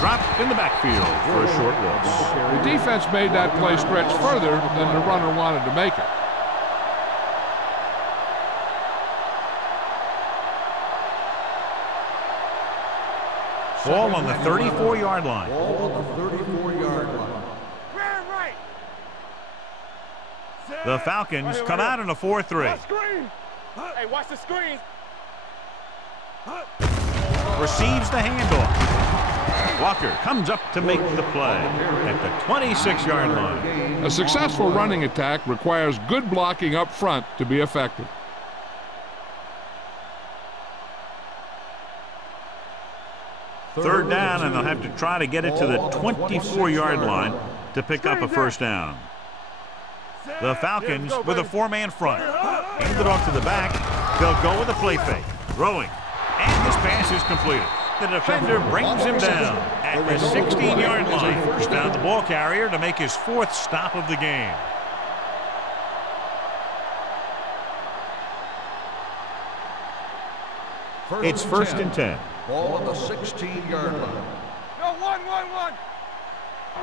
Dropped in the backfield for a short loss. The defense made that play stretch further than the runner wanted to make it. Ball on the 34-yard line. Ball on the 34-yard line. Right. The Falcons come out in a 4-3. Screen. Hey, watch the screen. Receives the handoff. Walker comes up to make the play at the 26-yard line. A successful running attack requires good blocking up front to be effective. Third down, and they'll have to try to get it to the 24-yard line to pick up a first down. The Falcons with a four-man front. Hand it off to the back. They'll go with a play fake. Throwing. And this pass is completed. The defender brings him down at the 16-yard line. He's found the ball carrier to make his fourth stop of the game. It's first and 10. Ball on the 16-yard line. Go, one.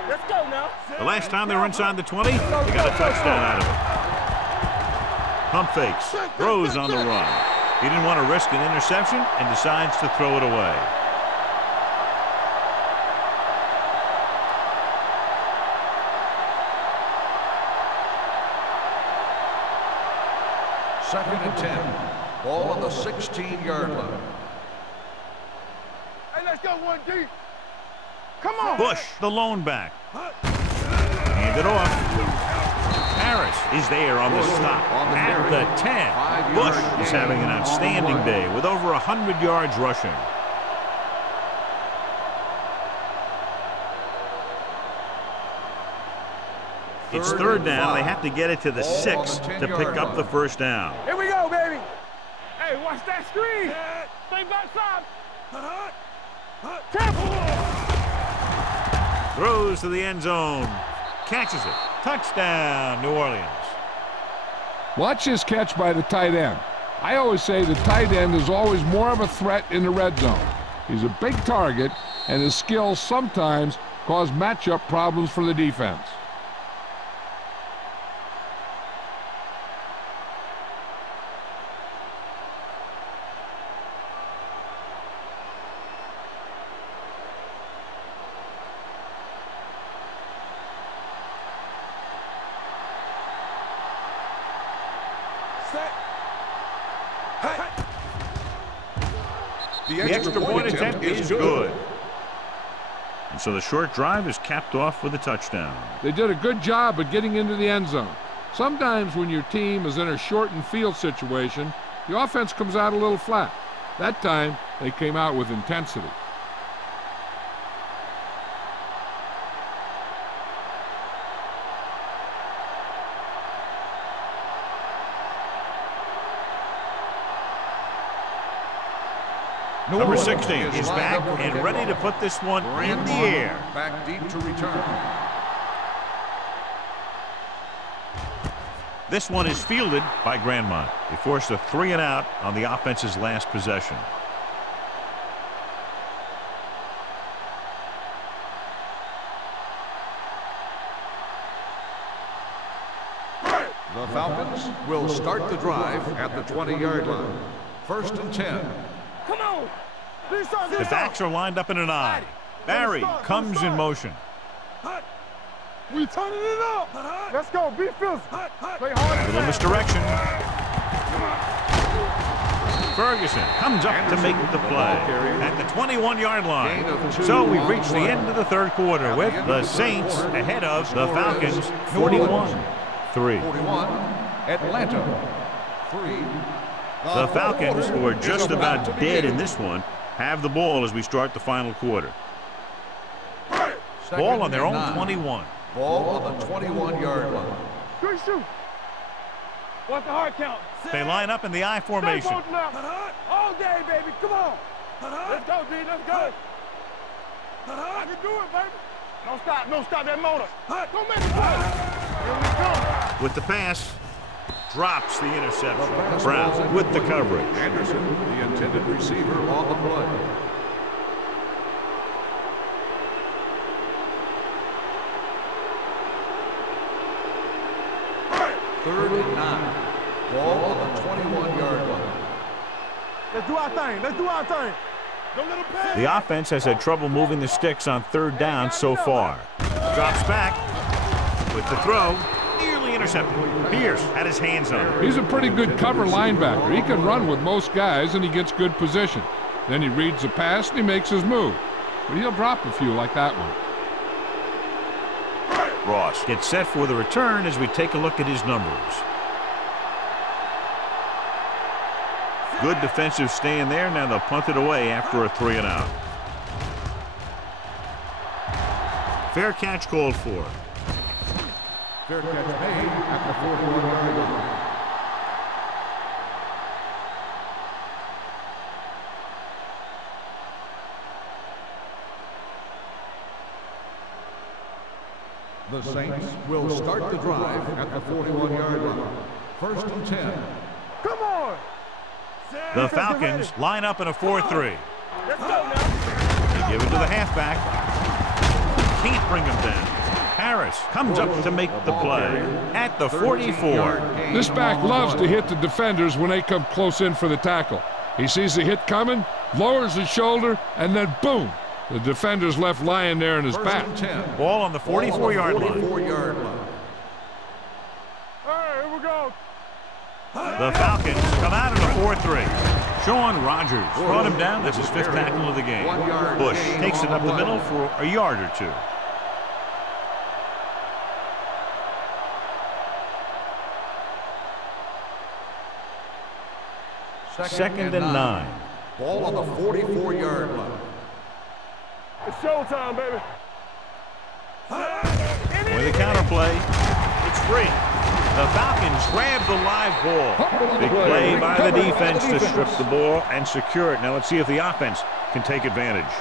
Let's go now. The last time they were inside the 20, they got a touchdown out of it. Pump fakes, throws on the run. He didn't want to risk an interception and decides to throw it away. Second and 10. Ball on the 16-yard line. Hey, let's go, 1D. Come on. Bush, the lone back. Hand it off. Harris is there on the stop at the 10. Bush is having an outstanding day with over 100 yards rushing. It's third down. They have to get it to the 6 to pick up the first down. Here we go, baby. Hey, watch that screen. Stay backside. Throws to the end zone. Catches it. Touchdown, New Orleans. Watch his catch by the tight end. I always say the tight end is always more of a threat in the red zone. He's a big target, and his skills sometimes cause matchup problems for the defense. The extra point attempt is good. And so the short drive is capped off with a touchdown. They did a good job of getting into the end zone. Sometimes when your team is in a shortened field situation, the offense comes out a little flat. That time, they came out with intensity. Number 16 is back and ready to put this one in the air. Back deep to return. This one is fielded by Grandmont. They forced a 3-and-out on the offense's last possession. The Falcons will start the drive at the 20-yard line. First and 10. Come on. The backs are lined up in an I. Barry comes in motion. We turning it up. Let's go. Be physical. Play hard. Little misdirection. Ferguson comes up to make the play at the 21-yard line. So we've reached the end of the third quarter with the Saints ahead of the Falcons 41-3. 41, Atlanta 3. The Falcons, who are just about dead in this one, have the ball as we start the final quarter. Ball on their own 21. Ball on the 21-yard line. Good shoot. What's the hard count? They line up in the I formation. All day, baby. Come on. Let's go, D. Let's go. I can do it, baby. Don't stop. Don't stop that motor. Don't make it play. Here we go. With the pass, drops the interception. Brown with the coverage. Anderson, the intended receiver on the play. Third and 9. Ball on the 21-yard line. Let's do our thing. Let's do our thing. Don't let him pass. The offense has had trouble moving the sticks on third down so far. Drops back with the throw. Nearly intercepted. Pierce had his hands on it. He's a pretty good cover linebacker. He can run with most guys, and he gets good position. Then he reads the pass, and he makes his move. But he'll drop a few like that one. Ross gets set for the return as we take a look at his numbers. Good defensive stand there. Now they'll punt it away after a 3-and-out. Fair catch called for. Fair catch made at the 41-yard line. The Saints will start the drive at the 41-yard line. First and 10. Come on. The Falcons line up in a 4-3. Let's go now. They give it to the halfback. Can't bring him down. Harris comes up to make the play at the 44. This back loves to hit the defenders when they come close in for the tackle. He sees the hit coming, lowers his shoulder, and then boom. The defender's left lying there in his back. Ball on the 44-yard line. Hey, here we go. The Falcons come out in a 4-3. Sean Rogers brought him down. That's his 5th tackle of the game. Bush takes it up the middle for a yard or 2. Second and 9. Ball on the 44-yard line. It's showtime, baby. With the counterplay, it's free. The Falcons grab the live ball. Big play by the defense to strip the ball and secure it. Now let's see if the offense can take advantage.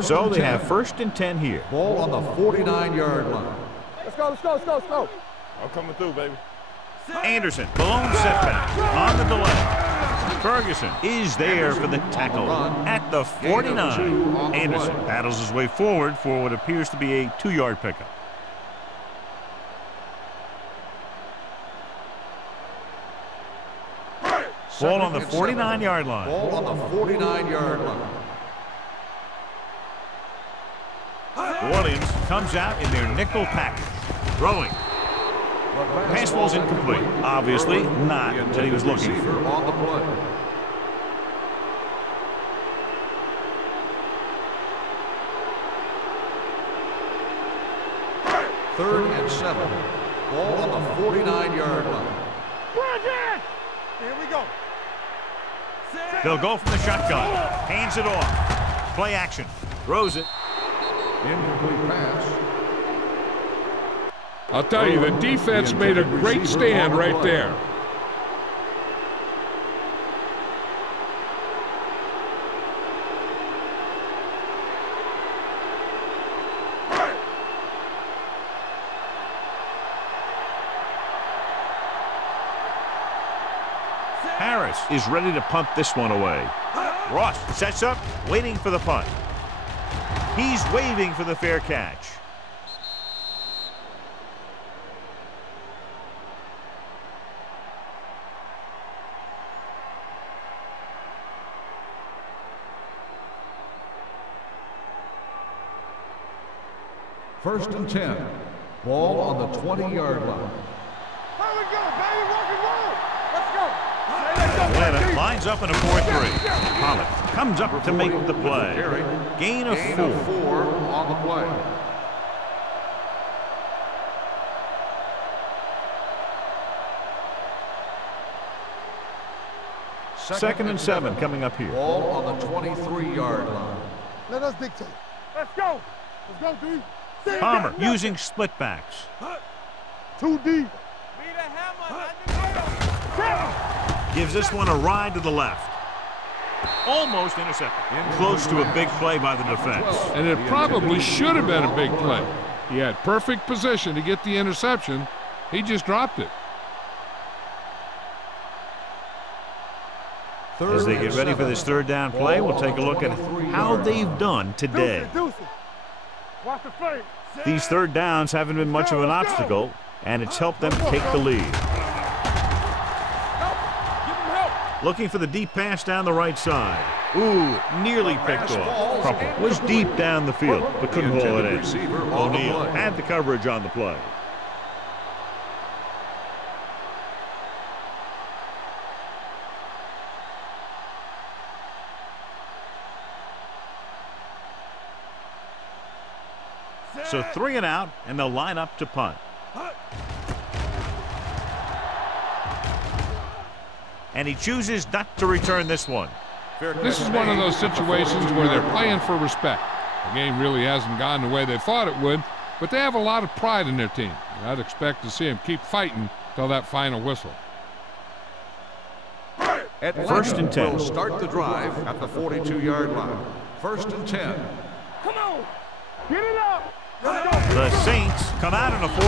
So they have first and 10 here. Ball on the 49-yard line. Let's go, let's go, let's go, let's go. I'm coming through, baby. Anderson, blown setback on the delay. Ferguson is there for the tackle at the 49. Anderson battles his way forward for what appears to be a 2-yard pickup. Ball on the 49-yard line. Ball on the 49-yard line. Orleans comes out in their nickel package. Throwing. Pass ball's incomplete. Obviously not what he was looking for. On the play. Third and 7. Ball on the 49-yard line. Here we go. They'll go from the shotgun. Hands it off. Play action. Throws it. Incomplete pass. I'll tell you, the defense made a great stand right there. Harris is ready to punt this one away. Ross sets up, waiting for the punt. He's waving for the fair catch. First and 10. Ball on the 20-yard line. Here we go, baby. Rock and roll. Let's go. Let's go. Atlanta lines up in a 4-3. Pollock comes up to make the play. Gain of 4. On the play. Second and 7 coming up here. Ball on the 23-yard line. Let us dictate. Let's go. Let's go, D. Palmer using split backs. 2D. Gives this one a ride to the left. Almost intercepted. Close to a big play by the defense. And it probably should have been a big play. He had perfect position to get the interception. He just dropped it. As they get ready for this third down play, we'll take a look at how they've done today. Watch the play. These third downs haven't been much of an obstacle, and it's helped them take the lead. Looking for the deep pass down the right side. Ooh, nearly picked off. Crumple was deep down the field, but couldn't haul it in. O'Neal had the coverage on the play. So 3 and out, and they'll line up to punt. And he chooses not to return this one. This is one of those situations where they're playing for respect. The game really hasn't gone the way they thought it would, but they have a lot of pride in their team. I'd expect to see them keep fighting till that final whistle. First and 10. Will start the drive at the 42-yard line. First and 10. Come on. Get it up. The Saints come out in a 4-3.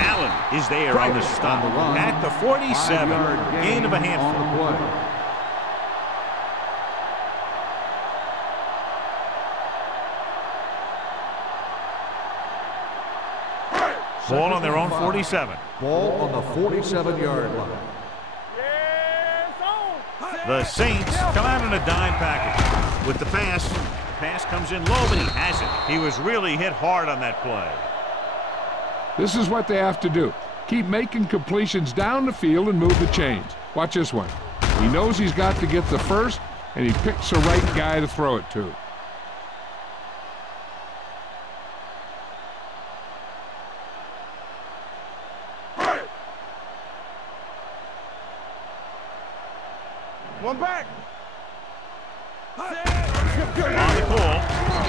Allen is there on the stop at the 47. Gain of a handful. Ball on their own 47. Ball on the 47-yard line. The Saints come out in a dime package with the pass. The pass comes in low, but he has it. He was really hit hard on that play. This is what they have to do. Keep making completions down the field and move the chains. Watch this one. He knows he's got to get the first, and he picks the right guy to throw it to. One back. On the call,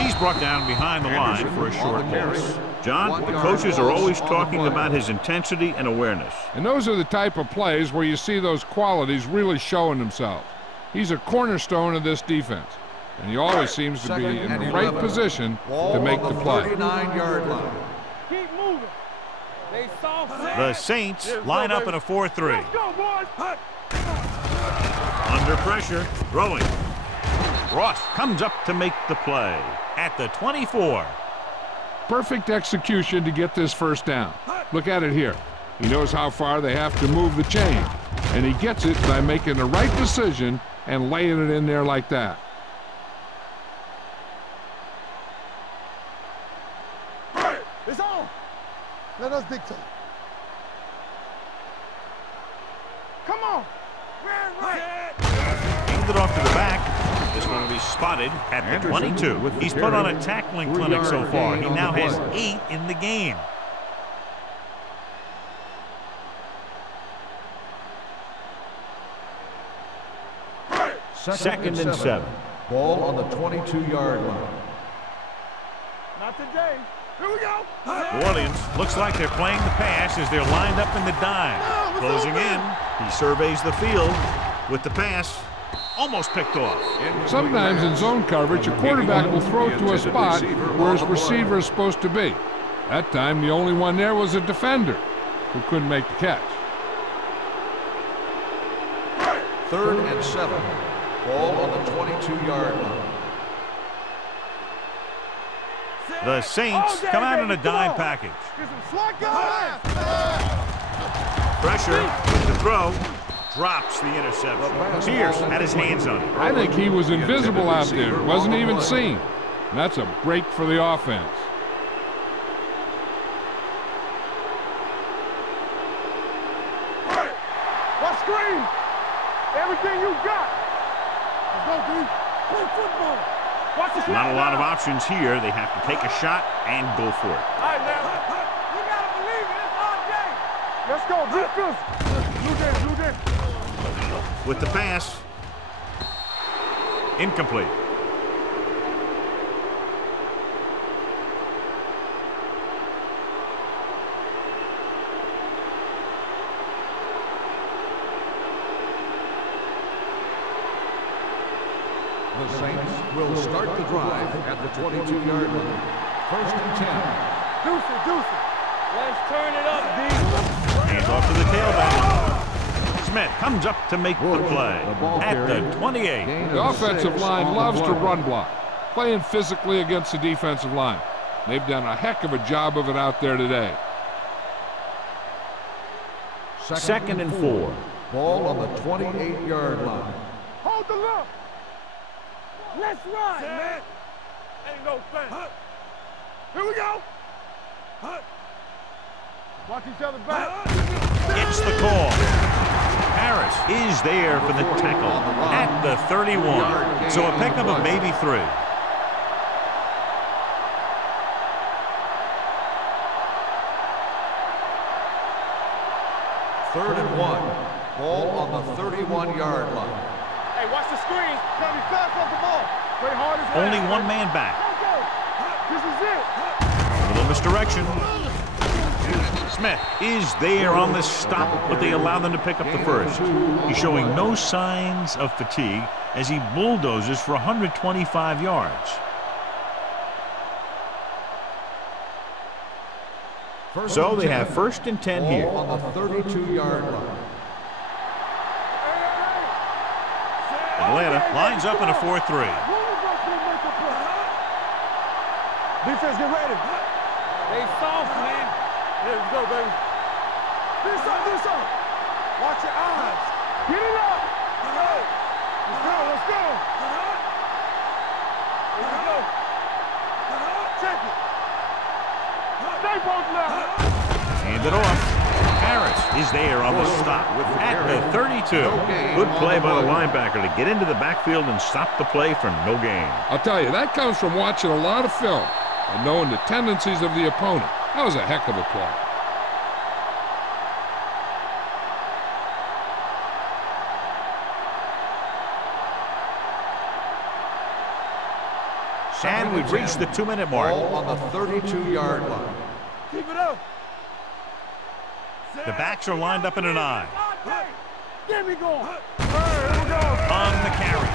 he's brought down behind the line for a short pass. John, the coaches are always talking about his intensity and awareness. And those are the type of plays where you see those qualities really showing themselves. He's a cornerstone of this defense, and he always seems to be in the right position to make the play. 39-yard line. Keep moving. They soft. The Saints line up in a 4-3. Let's go, boys. Under pressure, throwing. Ross comes up to make the play at the 24. Perfect execution to get this first down. Look at it here. He knows how far they have to move the chain, and he gets it by making the right decision and laying it in there like that. It's on. Let us dictate. Come on. Handed off to the back. This one will be spotted at the 22. He's put on a tackling clinic so far. He now has 8 in the game. Second and 7. Ball on the 22-yard line. Not today. Here we go. New Orleans looks like they're playing the pass as they're lined up in the dime. Closing in. He surveys the field with the pass. Almost picked off. Sometimes in zone coverage, a quarterback will throw to a spot where his receiver is supposed to be. That time, the only one there was a defender who couldn't make the catch. Third and 7. Ball on the 22-yard line. The Saints come out in a dime package. Pressure with the throw. Drops the interception. Pierce had his hands on it. I think he was invisible out there. Wasn't even seen. And that's a break for the offense. everything you got. Let's go, D. Play football. Watch the Not a lot of options here. They have to take a shot and go for it. All right, now. You got to believe it. It's our game. Let's go. Defense. Blue game. With the pass. Incomplete. The Saints will start the drive at the 22-yard line. First and 10. Deuce it. Let's turn it up, D. Hands off to the tailback. Smith comes up to make the play at the 28. The offensive line loves to run block, playing physically against the defensive line. They've done a heck of a job of it out there today. Second and 4. Ball on the 28-yard line. Hold the look. Let's ride, man. Ain't no thing. Here we go. Watch each other back. Gets the call. Harris is there for the tackle at the 31. So a pickup of maybe 3. Third and 1. Ball on the 31-yard line. Hey, watch the screen. Gotta be fast off the ball. Play hard as well. Only one man back. This is it. A little misdirection. Smith is there on the stop, but they allow them to pick up the first. He's showing no signs of fatigue as he bulldozes for 125 yards. So they have first and 10 here. On the 32-yard line. Atlanta lines up in a 4-3. Defense, get ready. They soft, man. Here we go, baby. Do something. Watch your eyes. Get it up. Let's go. Here we go. Check it. Stay both now. Hand it off. Harris is there on the stop at the 32. Good play by the linebacker to get into the backfield and stop the play for no gain. I'll tell you, that comes from watching a lot of film and knowing the tendencies of the opponent. That was a heck of a play. And we've reached the 2-minute mark. Ball on the 32-yard line. Keep it up. The backs are lined up in an I. Get me going. Here we go. On the carry.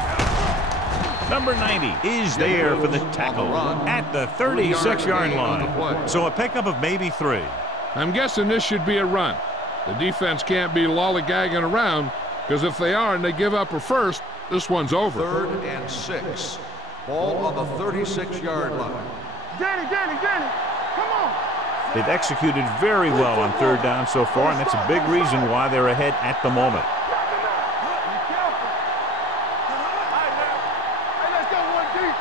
Number 90 is there for the tackle at the 36-yard line. So a pickup of maybe 3. I'm guessing this should be a run. The defense can't be lollygagging around, because if they are and they give up a first, this one's over. 3rd and 6. Ball on the 36-yard line. Danny. Come on. They've executed very well on 3rd down so far, and that's a big reason why they're ahead at the moment. Be careful. All right, now. Hey, let's go 1 deep.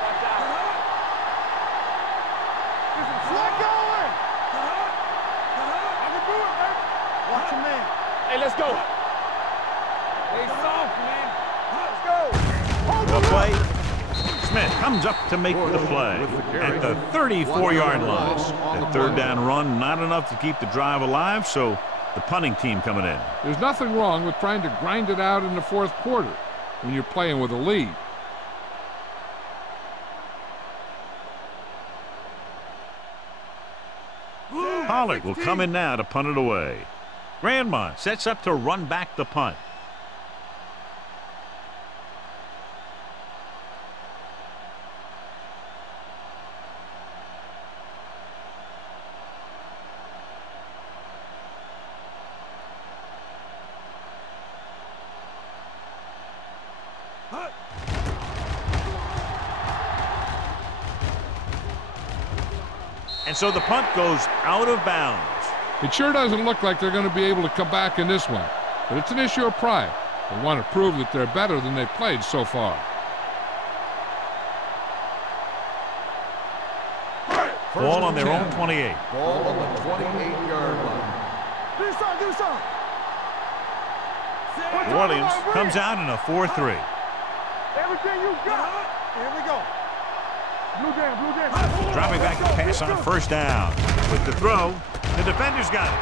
Watch out. Get some slack going. I can do it, man. Watch your man. Hey, let's go. They soft, man. Let's go. A play. Smith comes up to make the play at the 34-yard line. That 3rd down run, not enough to keep the drive alive, so the punting team coming in. There's nothing wrong with trying to grind it out in the 4th quarter when you're playing with a lead. Pollard will come in now to punt it away. Grandmont sets up to run back the punt. And so the punt goes out of bounds. It sure doesn't look like they're going to be able to come back in this one, but it's an issue of pride. They want to prove that they're better than they've played so far. Ball on their own 28. Ball on the 28-yard line. Do something. New Orleans comes out in a 4-3. Everything you got. Here we go. Blue jam. Dropping back to pass on first down. With the throw, the defender's got it.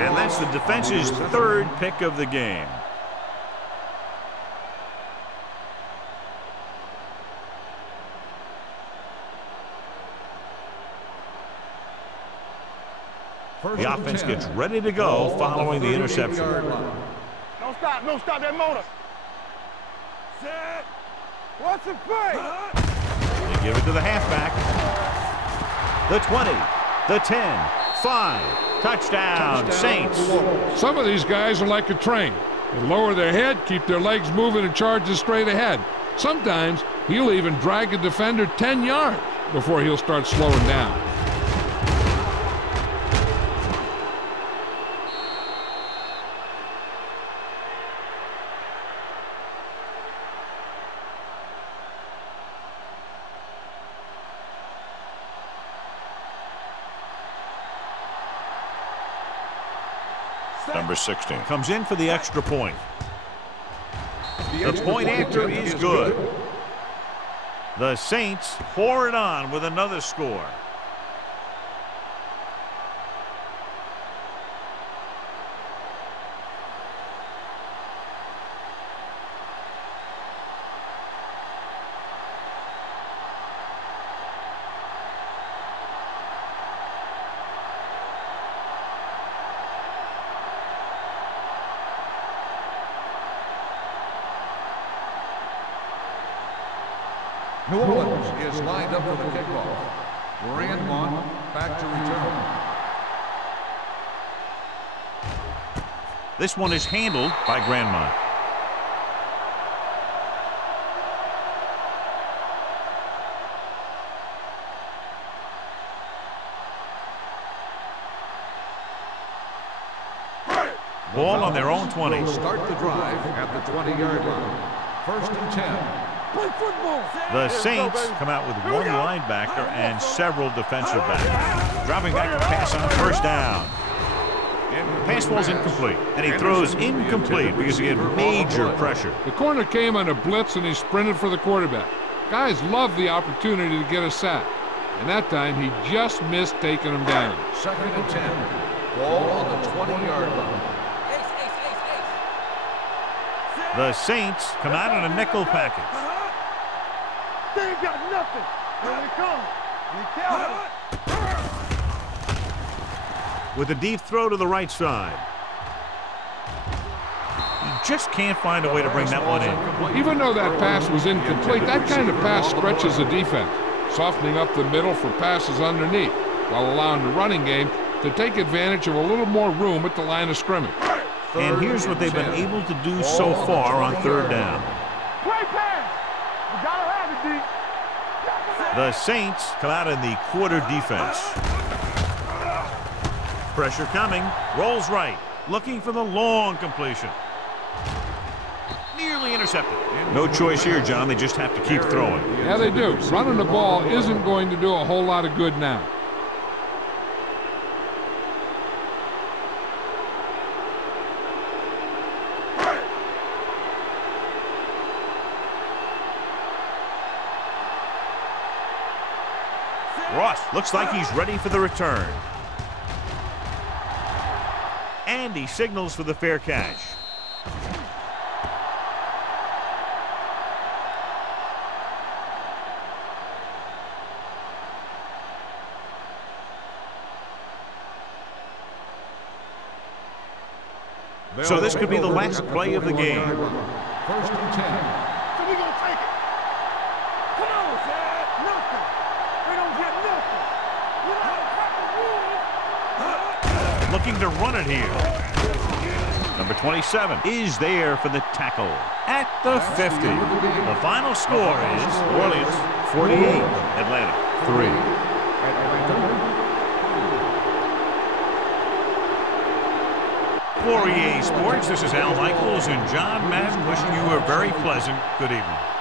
And that's the defense's third pick of the game. The offense gets ready to go following the interception. Don't stop that motor. Set. What's the play? They give it to the halfback. The 20, the 10, 5. Touchdown, Saints. Some of these guys are like a train. They lower their head, keep their legs moving, and charges straight ahead. Sometimes he'll even drag a defender 10 yards before he'll start slowing down. Number 16 comes in for the extra point. The point after is good. The Saints pour it on with another score. New Orleans is lined up for the kickoff. Grandmont back to return. This one is handled by Grandmont. Ball on their own 20. Will start the drive at the 20-yard line. 1st and 10. The Saints come out with one linebacker and several defensive backs. Dropping back to pass on first down. Pass ball's incomplete, and he throws incomplete because he had major pressure. The corner came on a blitz, and he sprinted for the quarterback. Guys love the opportunity to get a sack, and that time he just missed taking him down. 2nd and 10. Ball on the 20-yard line. The Saints come out in a nickel package. They ain't got nothing. Here we come. Be careful. With a deep throw to the right side. He just can't find a way to bring that one in. Even though that pass was incomplete, that kind of pass stretches the defense, softening up the middle for passes underneath, while allowing the running game to take advantage of a little more room at the line of scrimmage. And here's what they've been able to do so far on third down. Play pass. You gotta have it, D. The Saints come out in the quarter defense. Pressure coming. Rolls right. Looking for the long completion. Nearly intercepted. No choice here, John. They just have to keep throwing. Yeah, they do. Running the ball isn't going to do a whole lot of good now. Ross looks like he's ready for the return. And he signals for the fair catch. So this could be the last play of the game. 1st and 10. So we gonna take it. Come on, Zach. Nothing. We don't get nothing. We don't have the rules. Looking to run it here. Number 27 is there for the tackle at the 50. The final score is New Orleans 48, Atlanta 3. For EA Sports, this is Al Michaels and John Madden wishing you a very pleasant good evening.